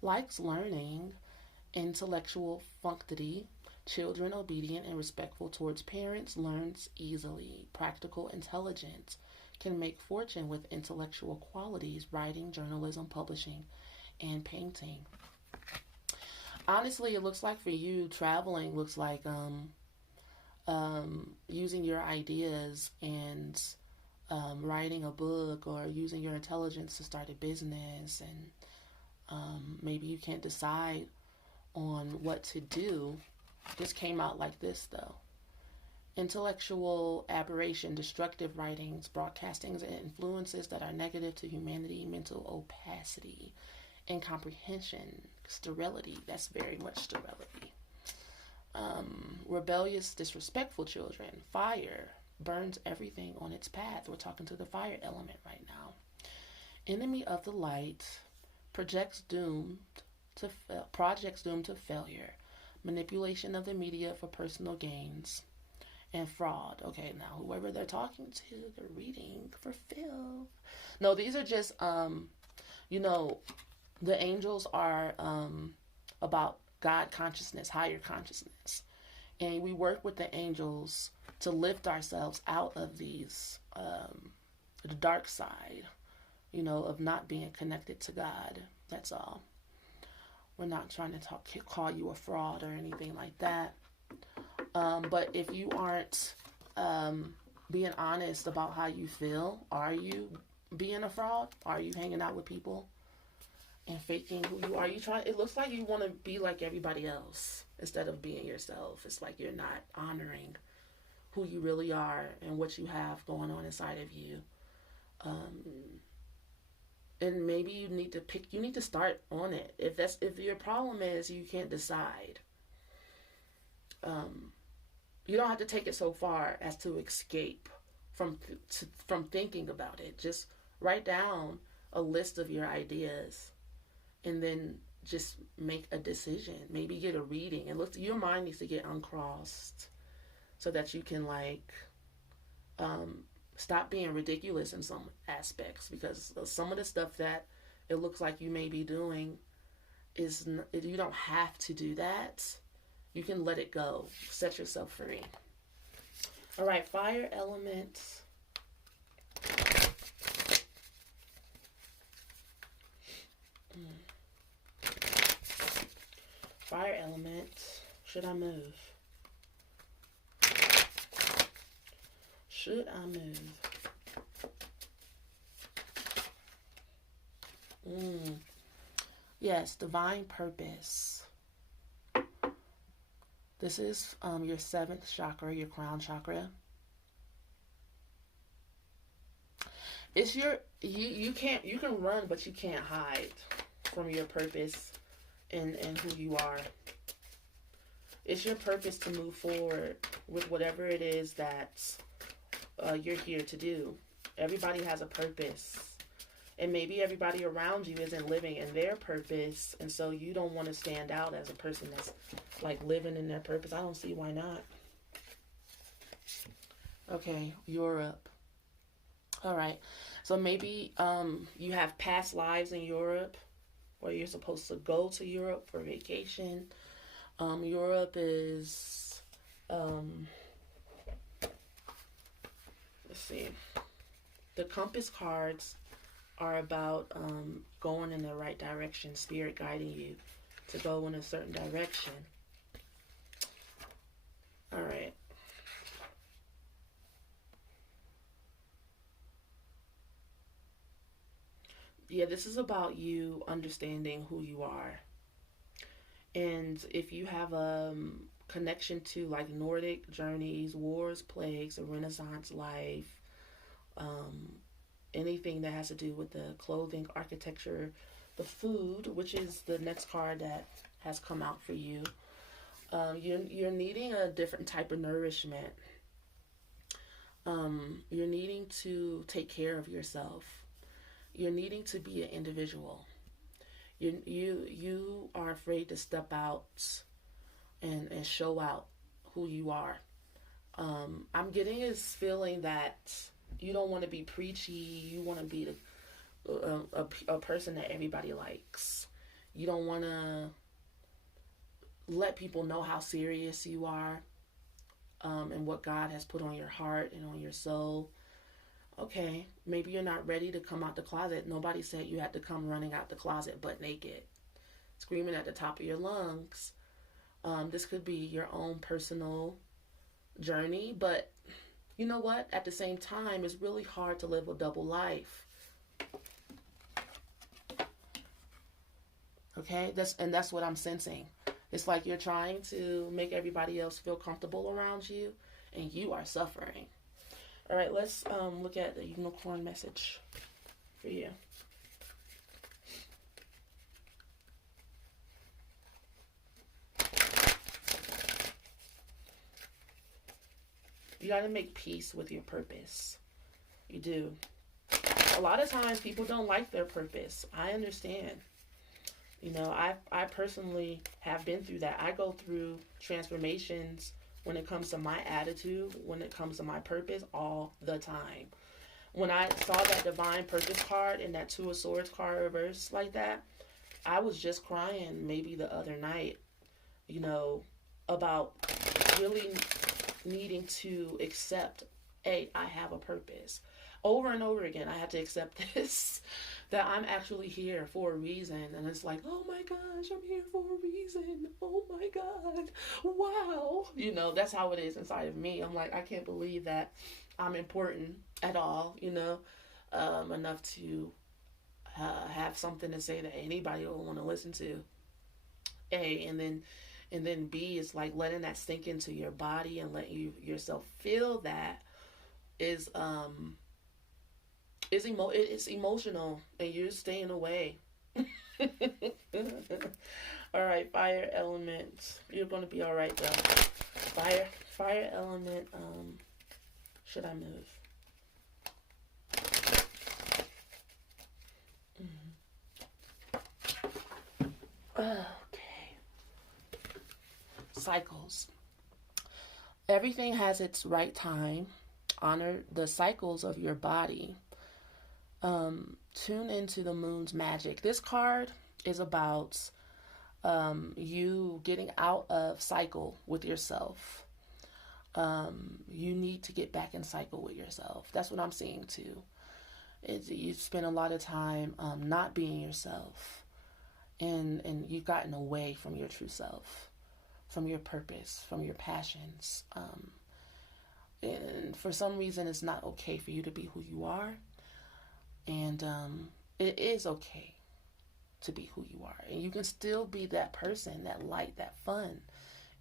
likes learning, intellectual functity, children obedient and respectful towards parents, learns easily, practical intelligence, can make fortune with intellectual qualities, writing, journalism, publishing, and painting. Honestly, it looks like for you, traveling looks like using your ideas and writing a book or using your intelligence to start a business, and maybe you can't decide on what to do. This came out like this though. Intellectual aberration, destructive writings, broadcastings, and influences that are negative to humanity, mental opacity, incomprehension, sterility. That's very much sterility. Rebellious, disrespectful children, fire, burns everything on its path. We're talking to the fire element right now. Enemy of the light, projects doomed to failure, manipulation of the media for personal gains, and fraud. Okay, now whoever they're talking to, they're reading for filth. No, these are just the angels are about God consciousness, higher consciousness, and we work with the angels to lift ourselves out of these, the dark side, of not being connected to God. That's all. We're not trying to call you a fraud or anything like that. But if you aren't being honest about how you feel, are you being a fraud? Are you hanging out with people and faking who you are? It looks like you want to be like everybody else instead of being yourself. It's like you're not honoring who you really are and what you have going on inside of you. And maybe you need to start on it. If your problem is you can't decide, you don't have to take it so far as to escape from thinking about it. Just write down a list of your ideas and then just make a decision. Maybe get a reading and look. Your mind needs to get uncrossed so that you can stop being ridiculous in some aspects, because some of the stuff that it looks like you may be doing you don't have to do that. You can let it go. Set yourself free. All right, fire element. Fire element. Should I move? Should I move? Yes, divine purpose. This is your 7th chakra, your crown chakra. It's your you can run, but you can't hide from your purpose and who you are. It's your purpose to move forward with whatever it is that you're here to do. Everybody has a purpose. And maybe everybody around you isn't living in their purpose, and so you don't want to stand out as a person that's like living in their purpose. I don't see why not. Okay, Europe. All right. So maybe you have past lives in Europe, or you're supposed to go to Europe for vacation. Europe is, let's see, the compass cards are about going in the right direction, spirit guiding you to go in a certain direction. All right. Yeah, this is about you understanding who you are. And if you have a connection to like Nordic journeys, wars, plagues, a Renaissance life, anything that has to do with the clothing, architecture, the food, which is the next card that has come out for you. You're needing a different type of nourishment. You're needing to take care of yourself. You're needing to be an individual. You are afraid to step out and show out who you are. I'm getting this feeling that you don't want to be preachy. You want to be a person that everybody likes. You don't want to let people know how serious you are, and what God has put on your heart and on your soul. Okay, maybe you're not ready to come out the closet. Nobody said you had to come running out the closet butt naked, screaming at the top of your lungs. This could be your own personal journey, but you know what? At the same time, it's really hard to live a double life. Okay, that's what I'm sensing. It's like you're trying to make everybody else feel comfortable around you, and you are suffering. All right, let's look at the unicorn message for you. You got to make peace with your purpose. You do. A lot of times people don't like their purpose. I understand. You know, I personally have been through that. I go through transformations when it comes to my attitude, when it comes to my purpose, all the time. When I saw that divine purpose card and that 2 of Swords card reversed like that, I was just crying maybe the other night, you know, about really needing to accept, hey, I have a purpose. Over and over again, I had to accept this, that I'm actually here for a reason. And it's like, oh my gosh, I'm here for a reason. Oh my God. Wow. You know, that's how it is inside of me. I'm like, I can't believe that I'm important at all, you know, enough to have something to say that anybody will want to listen to. A, and then B is like letting that sink into your body and let yourself feel that is it's emotional, and you're staying away. All right, fire element. You're gonna be all right though. Fire element. Should I move? Okay. Cycles. Everything has its right time. Honor the cycles of your body. Tune into the moon's magic. This card is about You getting out of cycle with yourself. You need to get back in cycle with yourself. That's what I'm seeing too. You spend a lot of time not being yourself, and you've gotten away from your true self, from your purpose, from your passions. And for some reason, it's not okay for you to be who you are. And it is okay to be who you are. And you can still be that person, that light, that fun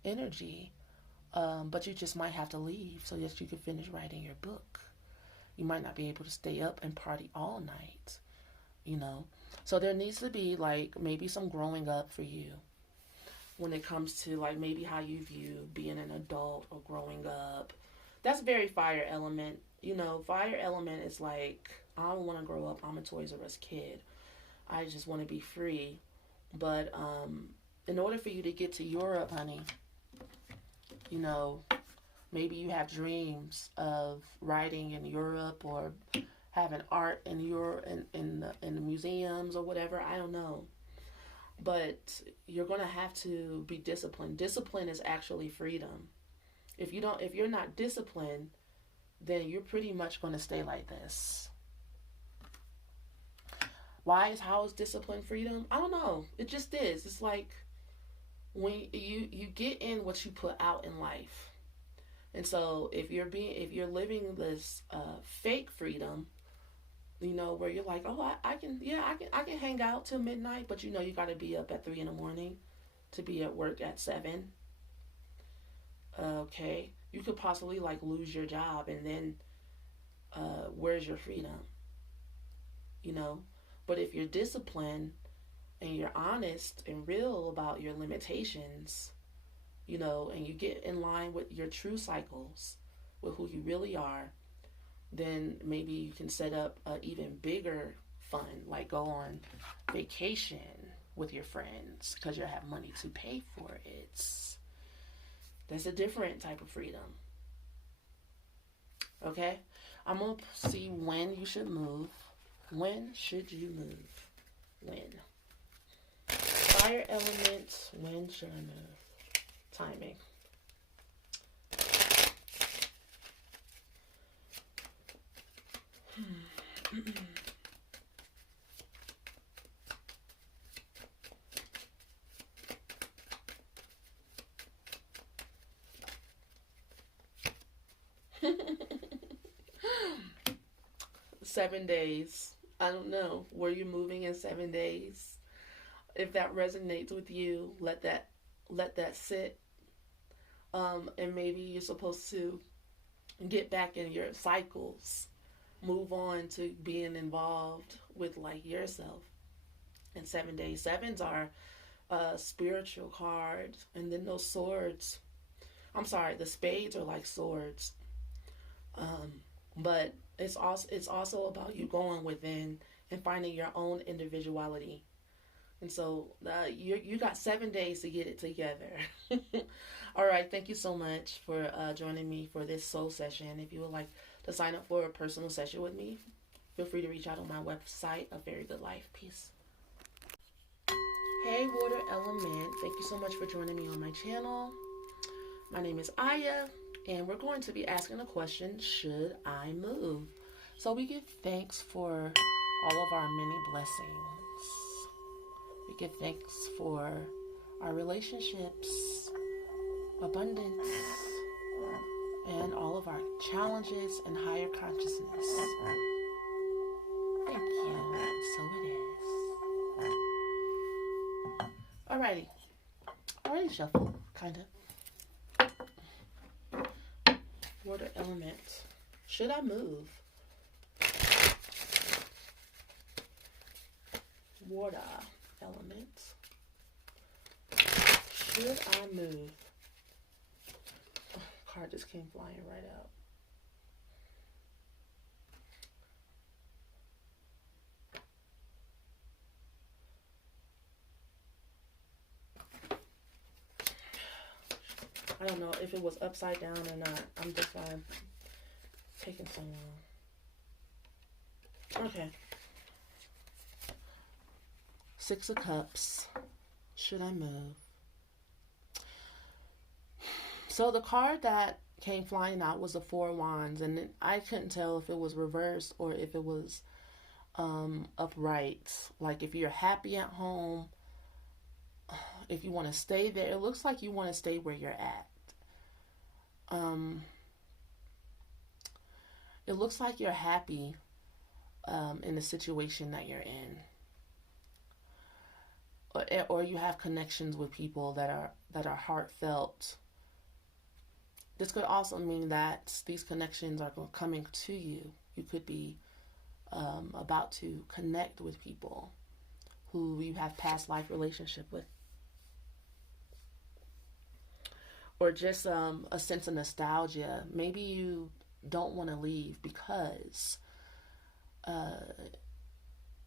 energy. But you just might have to leave so that you can finish writing your book. You might not be able to stay up and party all night, you know. So there needs to be like maybe some growing up for you when it comes to like maybe how you view being an adult or growing up. That's very fire element. You know, fire element is like, I don't want to grow up. I'm a Toys R Us kid. I just want to be free. But in order for you to get to Europe, honey, you know, maybe you have dreams of writing in Europe or having art in Europe in the museums or whatever. I don't know. But you're going to have to be disciplined. Discipline is actually freedom. If you're not disciplined, then you're pretty much going to stay like this. How is discipline freedom? I don't know. It just is. It's like when you get in what you put out in life. And so if you're living this fake freedom, you know, where you're like, oh, I can hang out till midnight, but you know you got to be up at 3 a.m. to be at work at 7. Okay, you could possibly like lose your job, and then where's your freedom? You know, but if you're disciplined and you're honest and real about your limitations, you know, and you get in line with your true cycles, with who you really are, then maybe you can set up an even bigger fun, like go on vacation with your friends because you have money to pay for it. That's a different type of freedom. Okay? I'm going to see when you should move. When should you move? When? Fire element, when should I move? Timing. Seven days. I don't know. Were you moving in 7 days? If that resonates with you, let that sit. And maybe you're supposed to get back in your cycles. Move on to being involved with like yourself in 7 days. Sevens are spiritual cards, and then those swords. I'm sorry, the spades are like swords. But it's also about you going within and finding your own individuality. And so you got 7 days to get it together. All right, thank you so much for joining me for this soul session. If you would like to sign up for a personal session with me, feel free to reach out on my website, A Very Good Life. Peace. Hey, water element. Thank you so much for joining me on my channel. My name is Aya, and we're going to be asking a question, should I move? So we give thanks for all of our many blessings. We give thanks for our relationships, abundance, and all of our challenges and higher consciousness. Thank you. So it is. Alrighty. Already shuffle, kind of. Water element. Should I move? Water element. Should I move? Oh, card just came flying right out. I don't know if it was upside down or not. I'm just taking so long. Okay. 6 of Cups. should I move? So the card that came flying out was the Four of Wands, and I couldn't tell if it was reversed or if it was upright. Like if you're happy at home, if you want to stay there, it looks like you want to stay where you're at. It looks like you're happy in the situation that you're in, or you have connections with people that are heartfelt. This could also mean that these connections are coming to you. You could be about to connect with people who you have past life relationship with, or just a sense of nostalgia. Maybe you don't want to leave because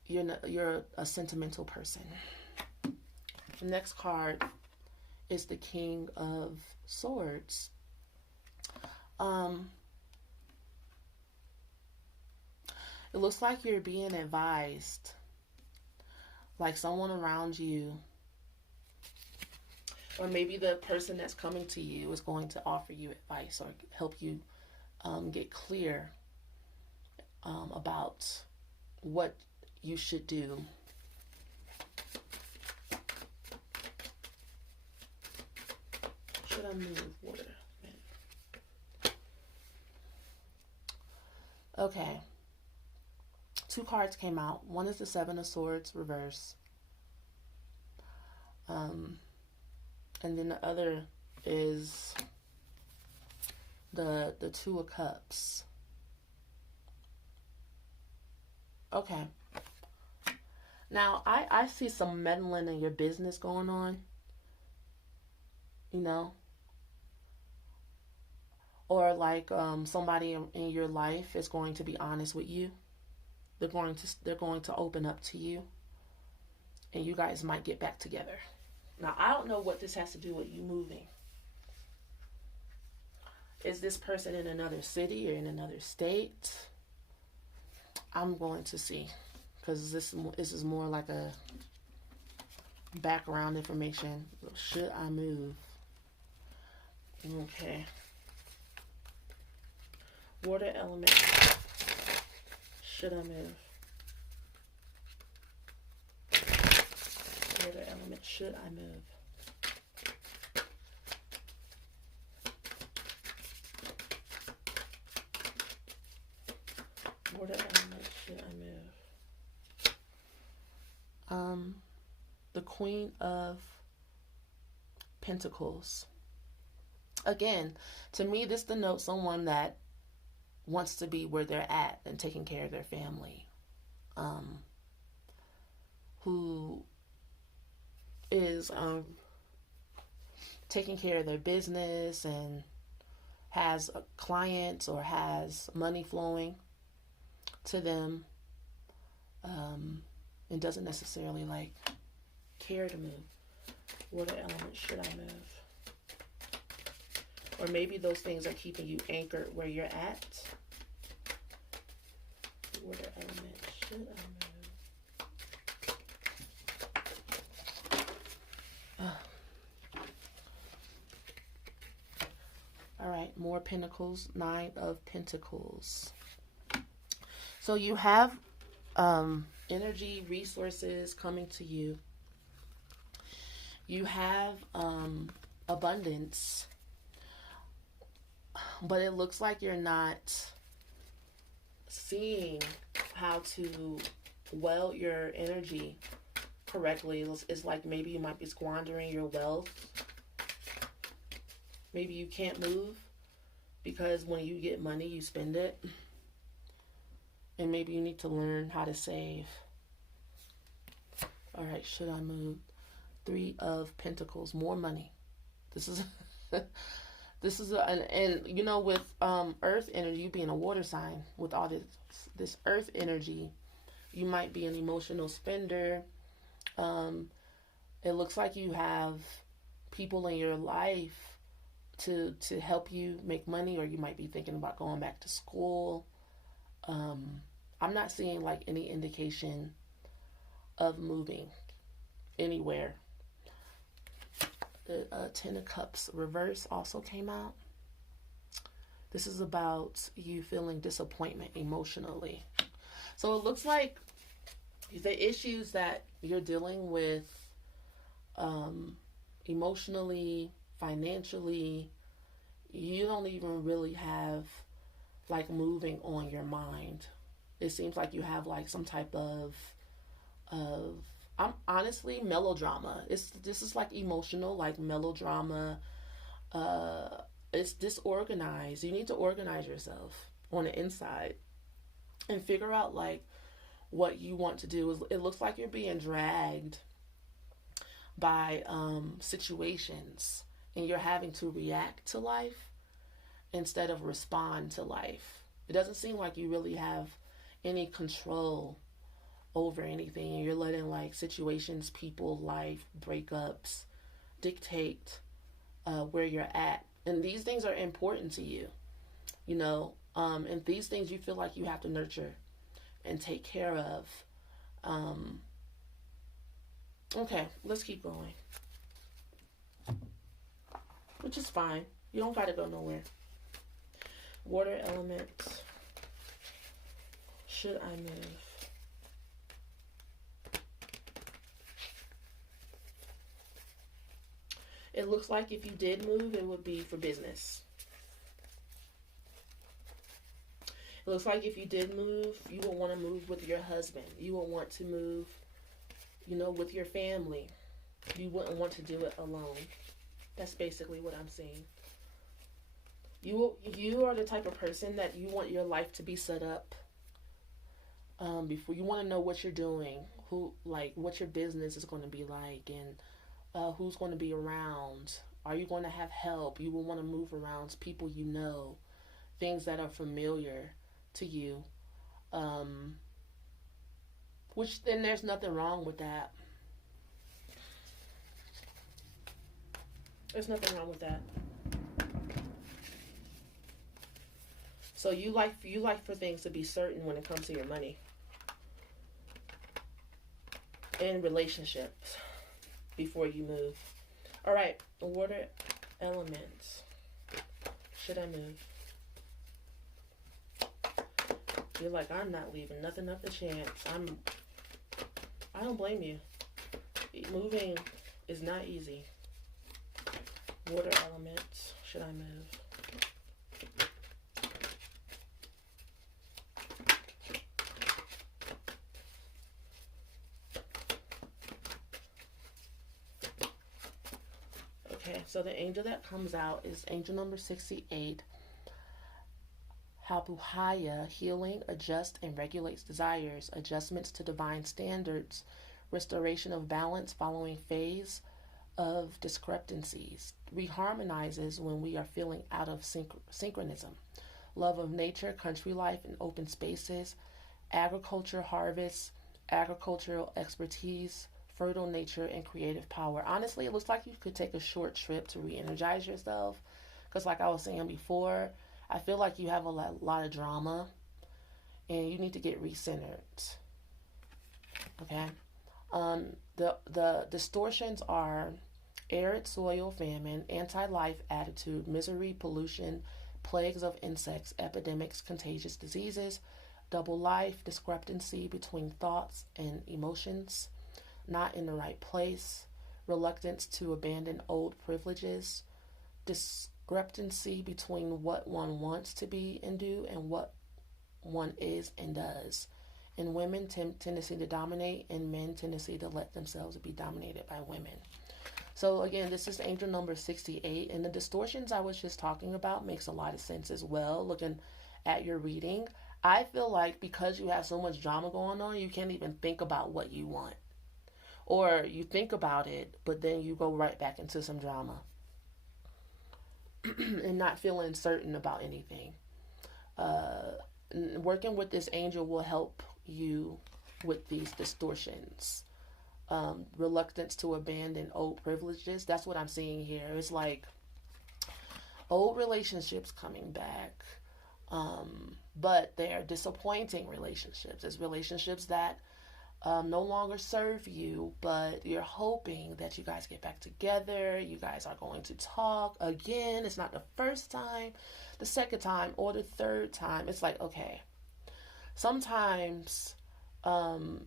you're a sentimental person. The next card is the King of Swords. It looks like you're being advised, like someone around you, or maybe the person that's coming to you is going to offer you advice or help you get clear about what you should do. Should I move water? Okay. Two cards came out. One is the Seven of Swords reverse. And then the other is the Two of Cups. Okay. Now, I see some meddling in your business going on. You know? Or like somebody in your life is going to be honest with you. They're going to open up to you, and you guys might get back together. Now, I don't know what this has to do with you moving. Is this person in another city or in another state? I'm going to see, because this is more like a background information. Should I move? Okay. Water element. Should I move? Water element. Should I move? Water element. Should I move? The Queen of Pentacles. Again, to me, this denotes someone that wants to be where they're at and taking care of their family, who is taking care of their business and has clients or has money flowing to them, and doesn't necessarily like care to move. What element should I move? Or maybe those things are keeping you anchored where you're at. What element should I move? All right, more Pentacles. Nine of Pentacles. So you have energy, resources coming to you. You have abundance. But it looks like you're not seeing how to wield your energy correctly. It's like maybe you might be squandering your wealth. Maybe you can't move because when you get money, you spend it. And maybe you need to learn how to save. All right, should I move? Three of Pentacles, more money. This is... This is and you know, with earth energy, you being a water sign, with all this earth energy, you might be an emotional spender. It looks like you have people in your life to help you make money, or you might be thinking about going back to school. I'm not seeing like any indication of moving anywhere. The Ten of Cups reverse also came out. This is about you feeling disappointment emotionally. So it looks like the issues that you're dealing with emotionally, financially, you don't even really have like moving on your mind. It seems like you have like some type of I'm honestly melodrama. This is like emotional, like melodrama. It's disorganized. You need to organize yourself on the inside and figure out like what you want to do. It looks like you're being dragged by situations, and you're having to react to life instead of respond to life. It doesn't seem like you really have any control over anything, and you're letting like situations, people, life, breakups dictate where you're at. And these things are important to you, you know, and these things you feel like you have to nurture and take care of. Okay, let's keep going. Which is fine. You don't got to go nowhere. Water element. Should I move? It looks like if you did move, it would be for business. It looks like if you did move, you will want to move with your husband. You will want to move, you know, with your family. You wouldn't want to do it alone. That's basically what I'm seeing. You are the type of person that you want your life to be set up before. You want to know what you're doing, what your business is going to be like, and who's going to be around. Are you going to have help? You will want to move around people you know, things that are familiar to you. Which then there's nothing wrong with that. There's nothing wrong with that. So you like for things to be certain when it comes to your money. In relationships before you move. Alright, water elements. Should I move? You're like, I'm not leaving nothing up to chance. I don't blame you. Moving is not easy. Water elements. Should I move? Okay, so the angel that comes out is angel number 68. HATHOR, healing, adjust, and regulates desires, adjustments to divine standards, restoration of balance following phase of discrepancies, reharmonizes when we are feeling out of synchronism, love of nature, country life, and open spaces, agriculture, harvest, agricultural expertise, fertile nature, and creative power. Honestly, it looks like you could take a short trip to re-energize yourself, because like I was saying before, I feel like you have a lot of drama and you need to get recentered. Okay? The distortions are arid soil, famine, anti-life attitude, misery, pollution, plagues of insects, epidemics, contagious diseases, double life, discrepancy between thoughts and emotions, not in the right place, reluctance to abandon old privileges, discrepancy between what one wants to be and do and what one is and does. In women, tendency to dominate, and men, tendency to let themselves be dominated by women. So again, this is angel number 68, and the distortions I was just talking about makes a lot of sense as well, looking at your reading. I feel like because you have so much drama going on, you can't even think about what you want. Or you think about it, but then you go right back into some drama. And not feeling certain about anything. Working with this angel will help you with these distortions. Reluctance to abandon old privileges. That's what I'm seeing here. It's like old relationships coming back. But they're disappointing relationships. It's relationships that no longer serve you, but you're hoping that you guys get back together. You guys are going to talk again. It's not the first time, the second time, or the third time. It's like, okay, sometimes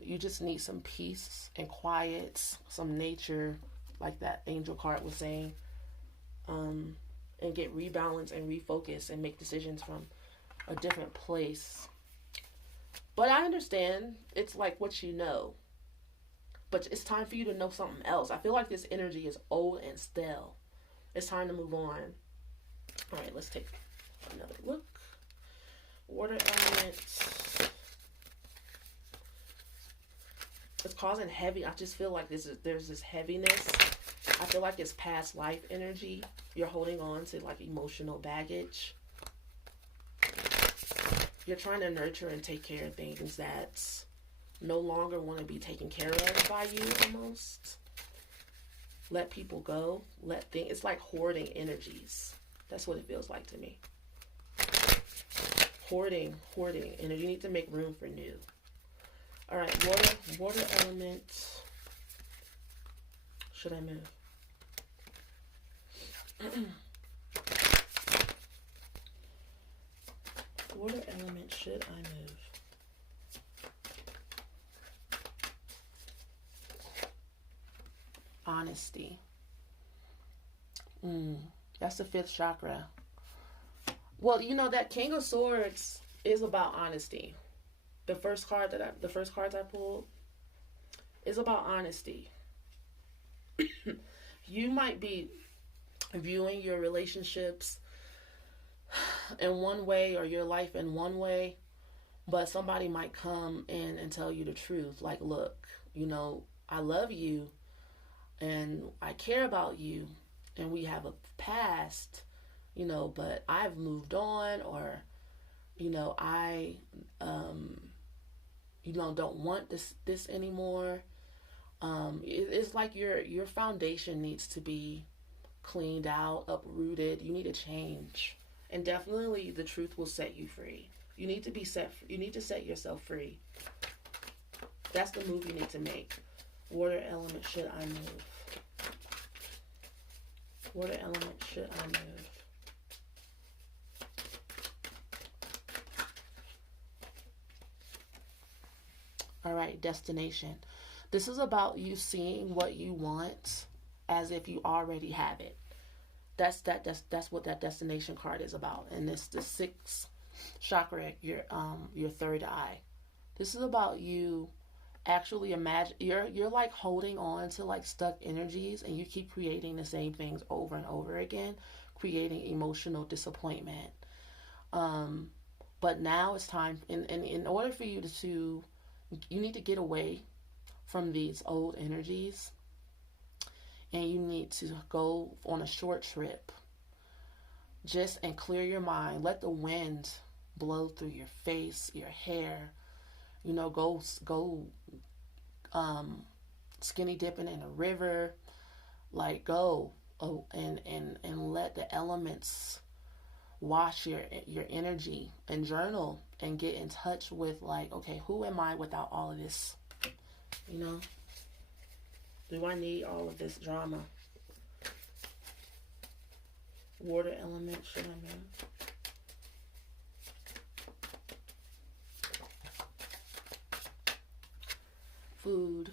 you just need some peace and quiet, some nature, like that angel card was saying, and get rebalanced and refocused and make decisions from a different place. But I understand it's like what you know. But it's time for you to know something else. I feel like this energy is old and stale. It's time to move on. All right, let's take another look. Water element. It's causing heavy. I just feel like there's this heaviness. I feel like it's past life energy. You're holding on to like emotional baggage. You're trying to nurture and take care of things that no longer want to be taken care of by you almost. Let people go. It's like hoarding energies. That's what it feels like to me. Hoarding energy. You need to make room for new. All right, water element. Should I move? Water element, should I move? Honesty. That's the 5th chakra. Well, you know that King of Swords is about honesty. The first cards I pulled is about honesty. You might be viewing your relationships in one way or your life in one way, but somebody might come in and tell you the truth. Like, look, I love you and I care about you and we have a past, but I've moved on, or, I, don't want this anymore. It's like your foundation needs to be cleaned out, uprooted. You need to change. And definitely the truth will set you free. You need to set yourself free. That's the move you need to make. Water element, should I move? Water element, should I move? All right, destination. This is about you seeing what you want as if you already have it. That's what that destination card is about. And it's the 6th chakra, your third eye. This is about you actually imagine you're like holding on to like stuck energies, and you keep creating the same things over and over again, creating emotional disappointment. But now it's time, in order for you you need to get away from these old energies, and you need to go on a short trip and clear your mind. Let the wind blow through your face, your hair. Go skinny dipping in a river. Like, go and let the elements wash your energy, and journal and get in touch with, like, okay, who am I without all of this? Do I need all of this drama? Water element, should I move? Food.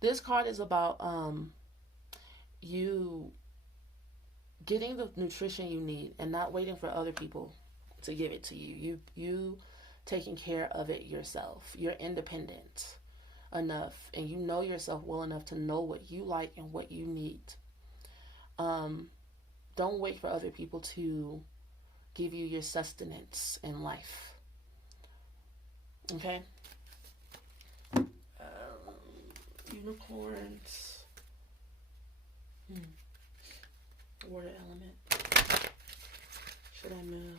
This card is about you getting the nutrition you need and not waiting for other people to give it to you. You taking care of it yourself. You're independent enough, and you know yourself well enough to know what you like and what you need. Don't wait for other people to give you your sustenance in life. Okay? Unicorns. Water element. Should I move?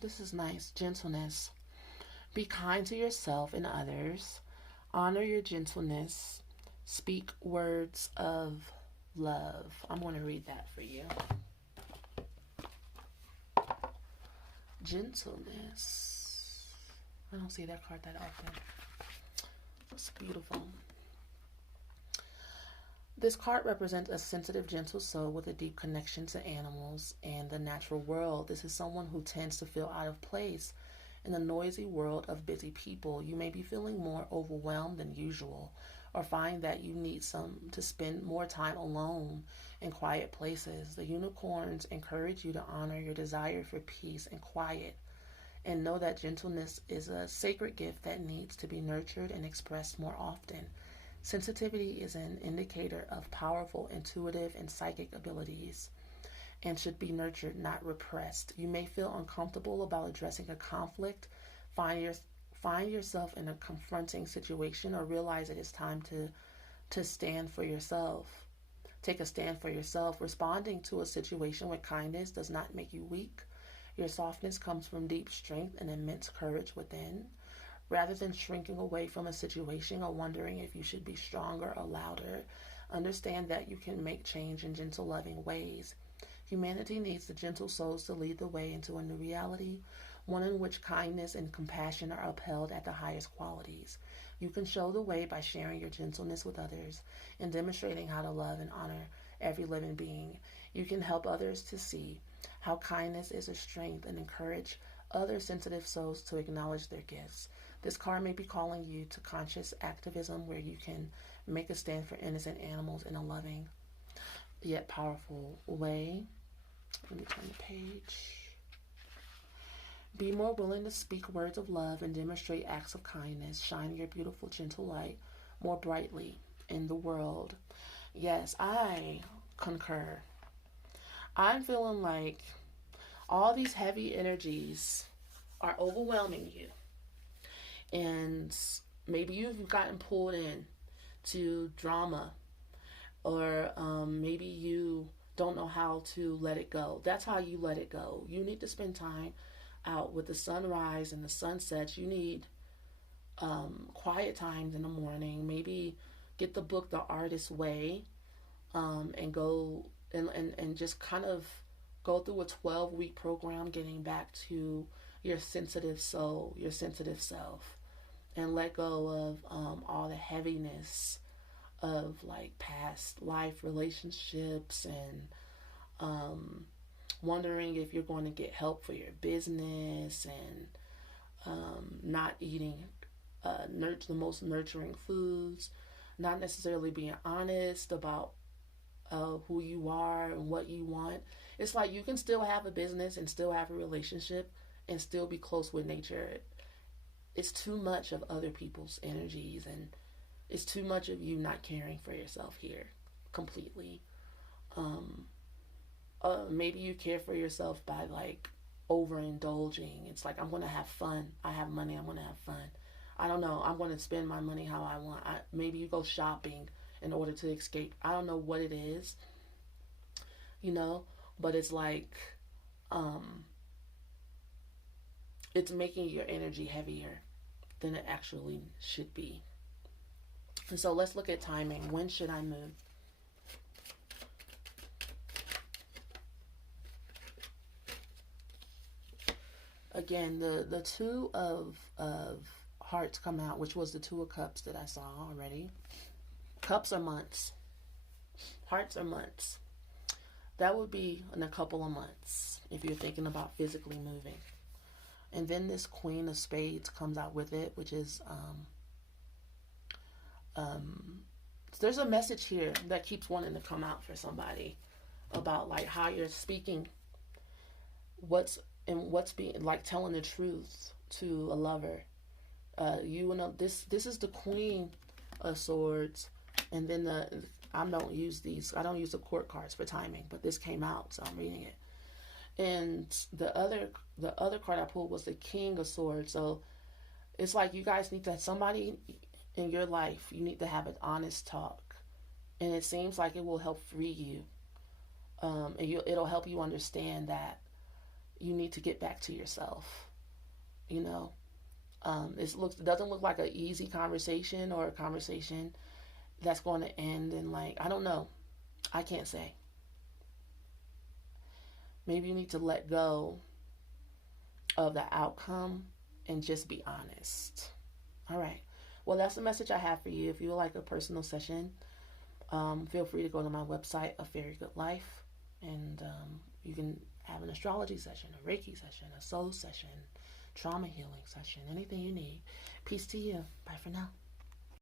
This is nice. Gentleness. Be kind to yourself and others. Honor your gentleness. Speak words of love. I'm going to read that for you. Gentleness. I don't see that card that often. It's beautiful. This card represents a sensitive, gentle soul with a deep connection to animals and the natural world. This is someone who tends to feel out of place in the noisy world of busy people. You may be feeling more overwhelmed than usual, or find that you need to spend more time alone in quiet places. The unicorns encourage you to honor your desire for peace and quiet, and know that gentleness is a sacred gift that needs to be nurtured and expressed more often. Sensitivity is an indicator of powerful intuitive and psychic abilities and should be nurtured, not repressed. You may feel uncomfortable about addressing a conflict, find yourself in a confronting situation, or realize it is time to stand for yourself. Take a stand for yourself. Responding to a situation with kindness does not make you weak. Your softness comes from deep strength and immense courage within. Rather than shrinking away from a situation or wondering if you should be stronger or louder, understand that you can make change in gentle, loving ways. Humanity needs the gentle souls to lead the way into a new reality, one in which kindness and compassion are upheld at the highest qualities. You can show the way by sharing your gentleness with others and demonstrating how to love and honor every living being. You can help others to see how kindness is a strength and encourage other sensitive souls to acknowledge their gifts. This card may be calling you to conscious activism where you can make a stand for innocent animals in a loving yet powerful way. Let me turn the page. Be more willing to speak words of love and demonstrate acts of kindness. Shine your beautiful, gentle light more brightly in the world. Yes, I concur. I'm feeling like all these heavy energies are overwhelming you. And maybe you've gotten pulled in to drama, or maybe you don't know how to let it go. That's how you let it go. You need to spend time out with the sunrise and the sunsets. You need quiet times in the morning. Maybe get the book The Artist's Way, and go and just kind of go through a 12-week program getting back to your sensitive soul, your sensitive self, and let go of all the heaviness of like past life relationships and wondering if you're going to get help for your business, and not eating the most nurturing foods, not necessarily being honest about who you are and what you want. It's like you can still have a business and still have a relationship and still be close with nature. It's too much of other people's energies, and it's too much of you not caring for yourself here completely. Maybe you care for yourself by like overindulging. It's like, I'm going to have fun. I have money. I'm going to have fun. I don't know. I'm going to spend my money how I want. Maybe you go shopping in order to escape. I don't know what it is, but it's like, it's making your energy heavier than it actually should be. And so let's look at timing. When should I move? Again, the two of hearts come out, which was the two of cups that I saw already. Cups are months. Hearts are months. That would be in a couple of months if you're thinking about physically moving. And then this Queen of Spades comes out with it, which is there's a message here that keeps wanting to come out for somebody about like how you're speaking, what's being like, telling the truth to a lover. This is the Queen of Swords, and then I don't use the court cards for timing, but this came out, so I'm reading it. And the other card I pulled was the King of Swords. So it's like you guys need to have somebody in your life. You need to have an honest talk, and it seems like it will help free you. And it'll help you understand that you need to get back to yourself. It doesn't look like an easy conversation or a conversation that's going to end in, like, I don't know. I can't say. Maybe you need to let go of the outcome and just be honest. All right. Well, that's the message I have for you. If you would like a personal session, feel free to go to my website, A Fairy Good Life, and you can have an astrology session, a Reiki session, a soul session, trauma healing session, anything you need. Peace to you. Bye for now.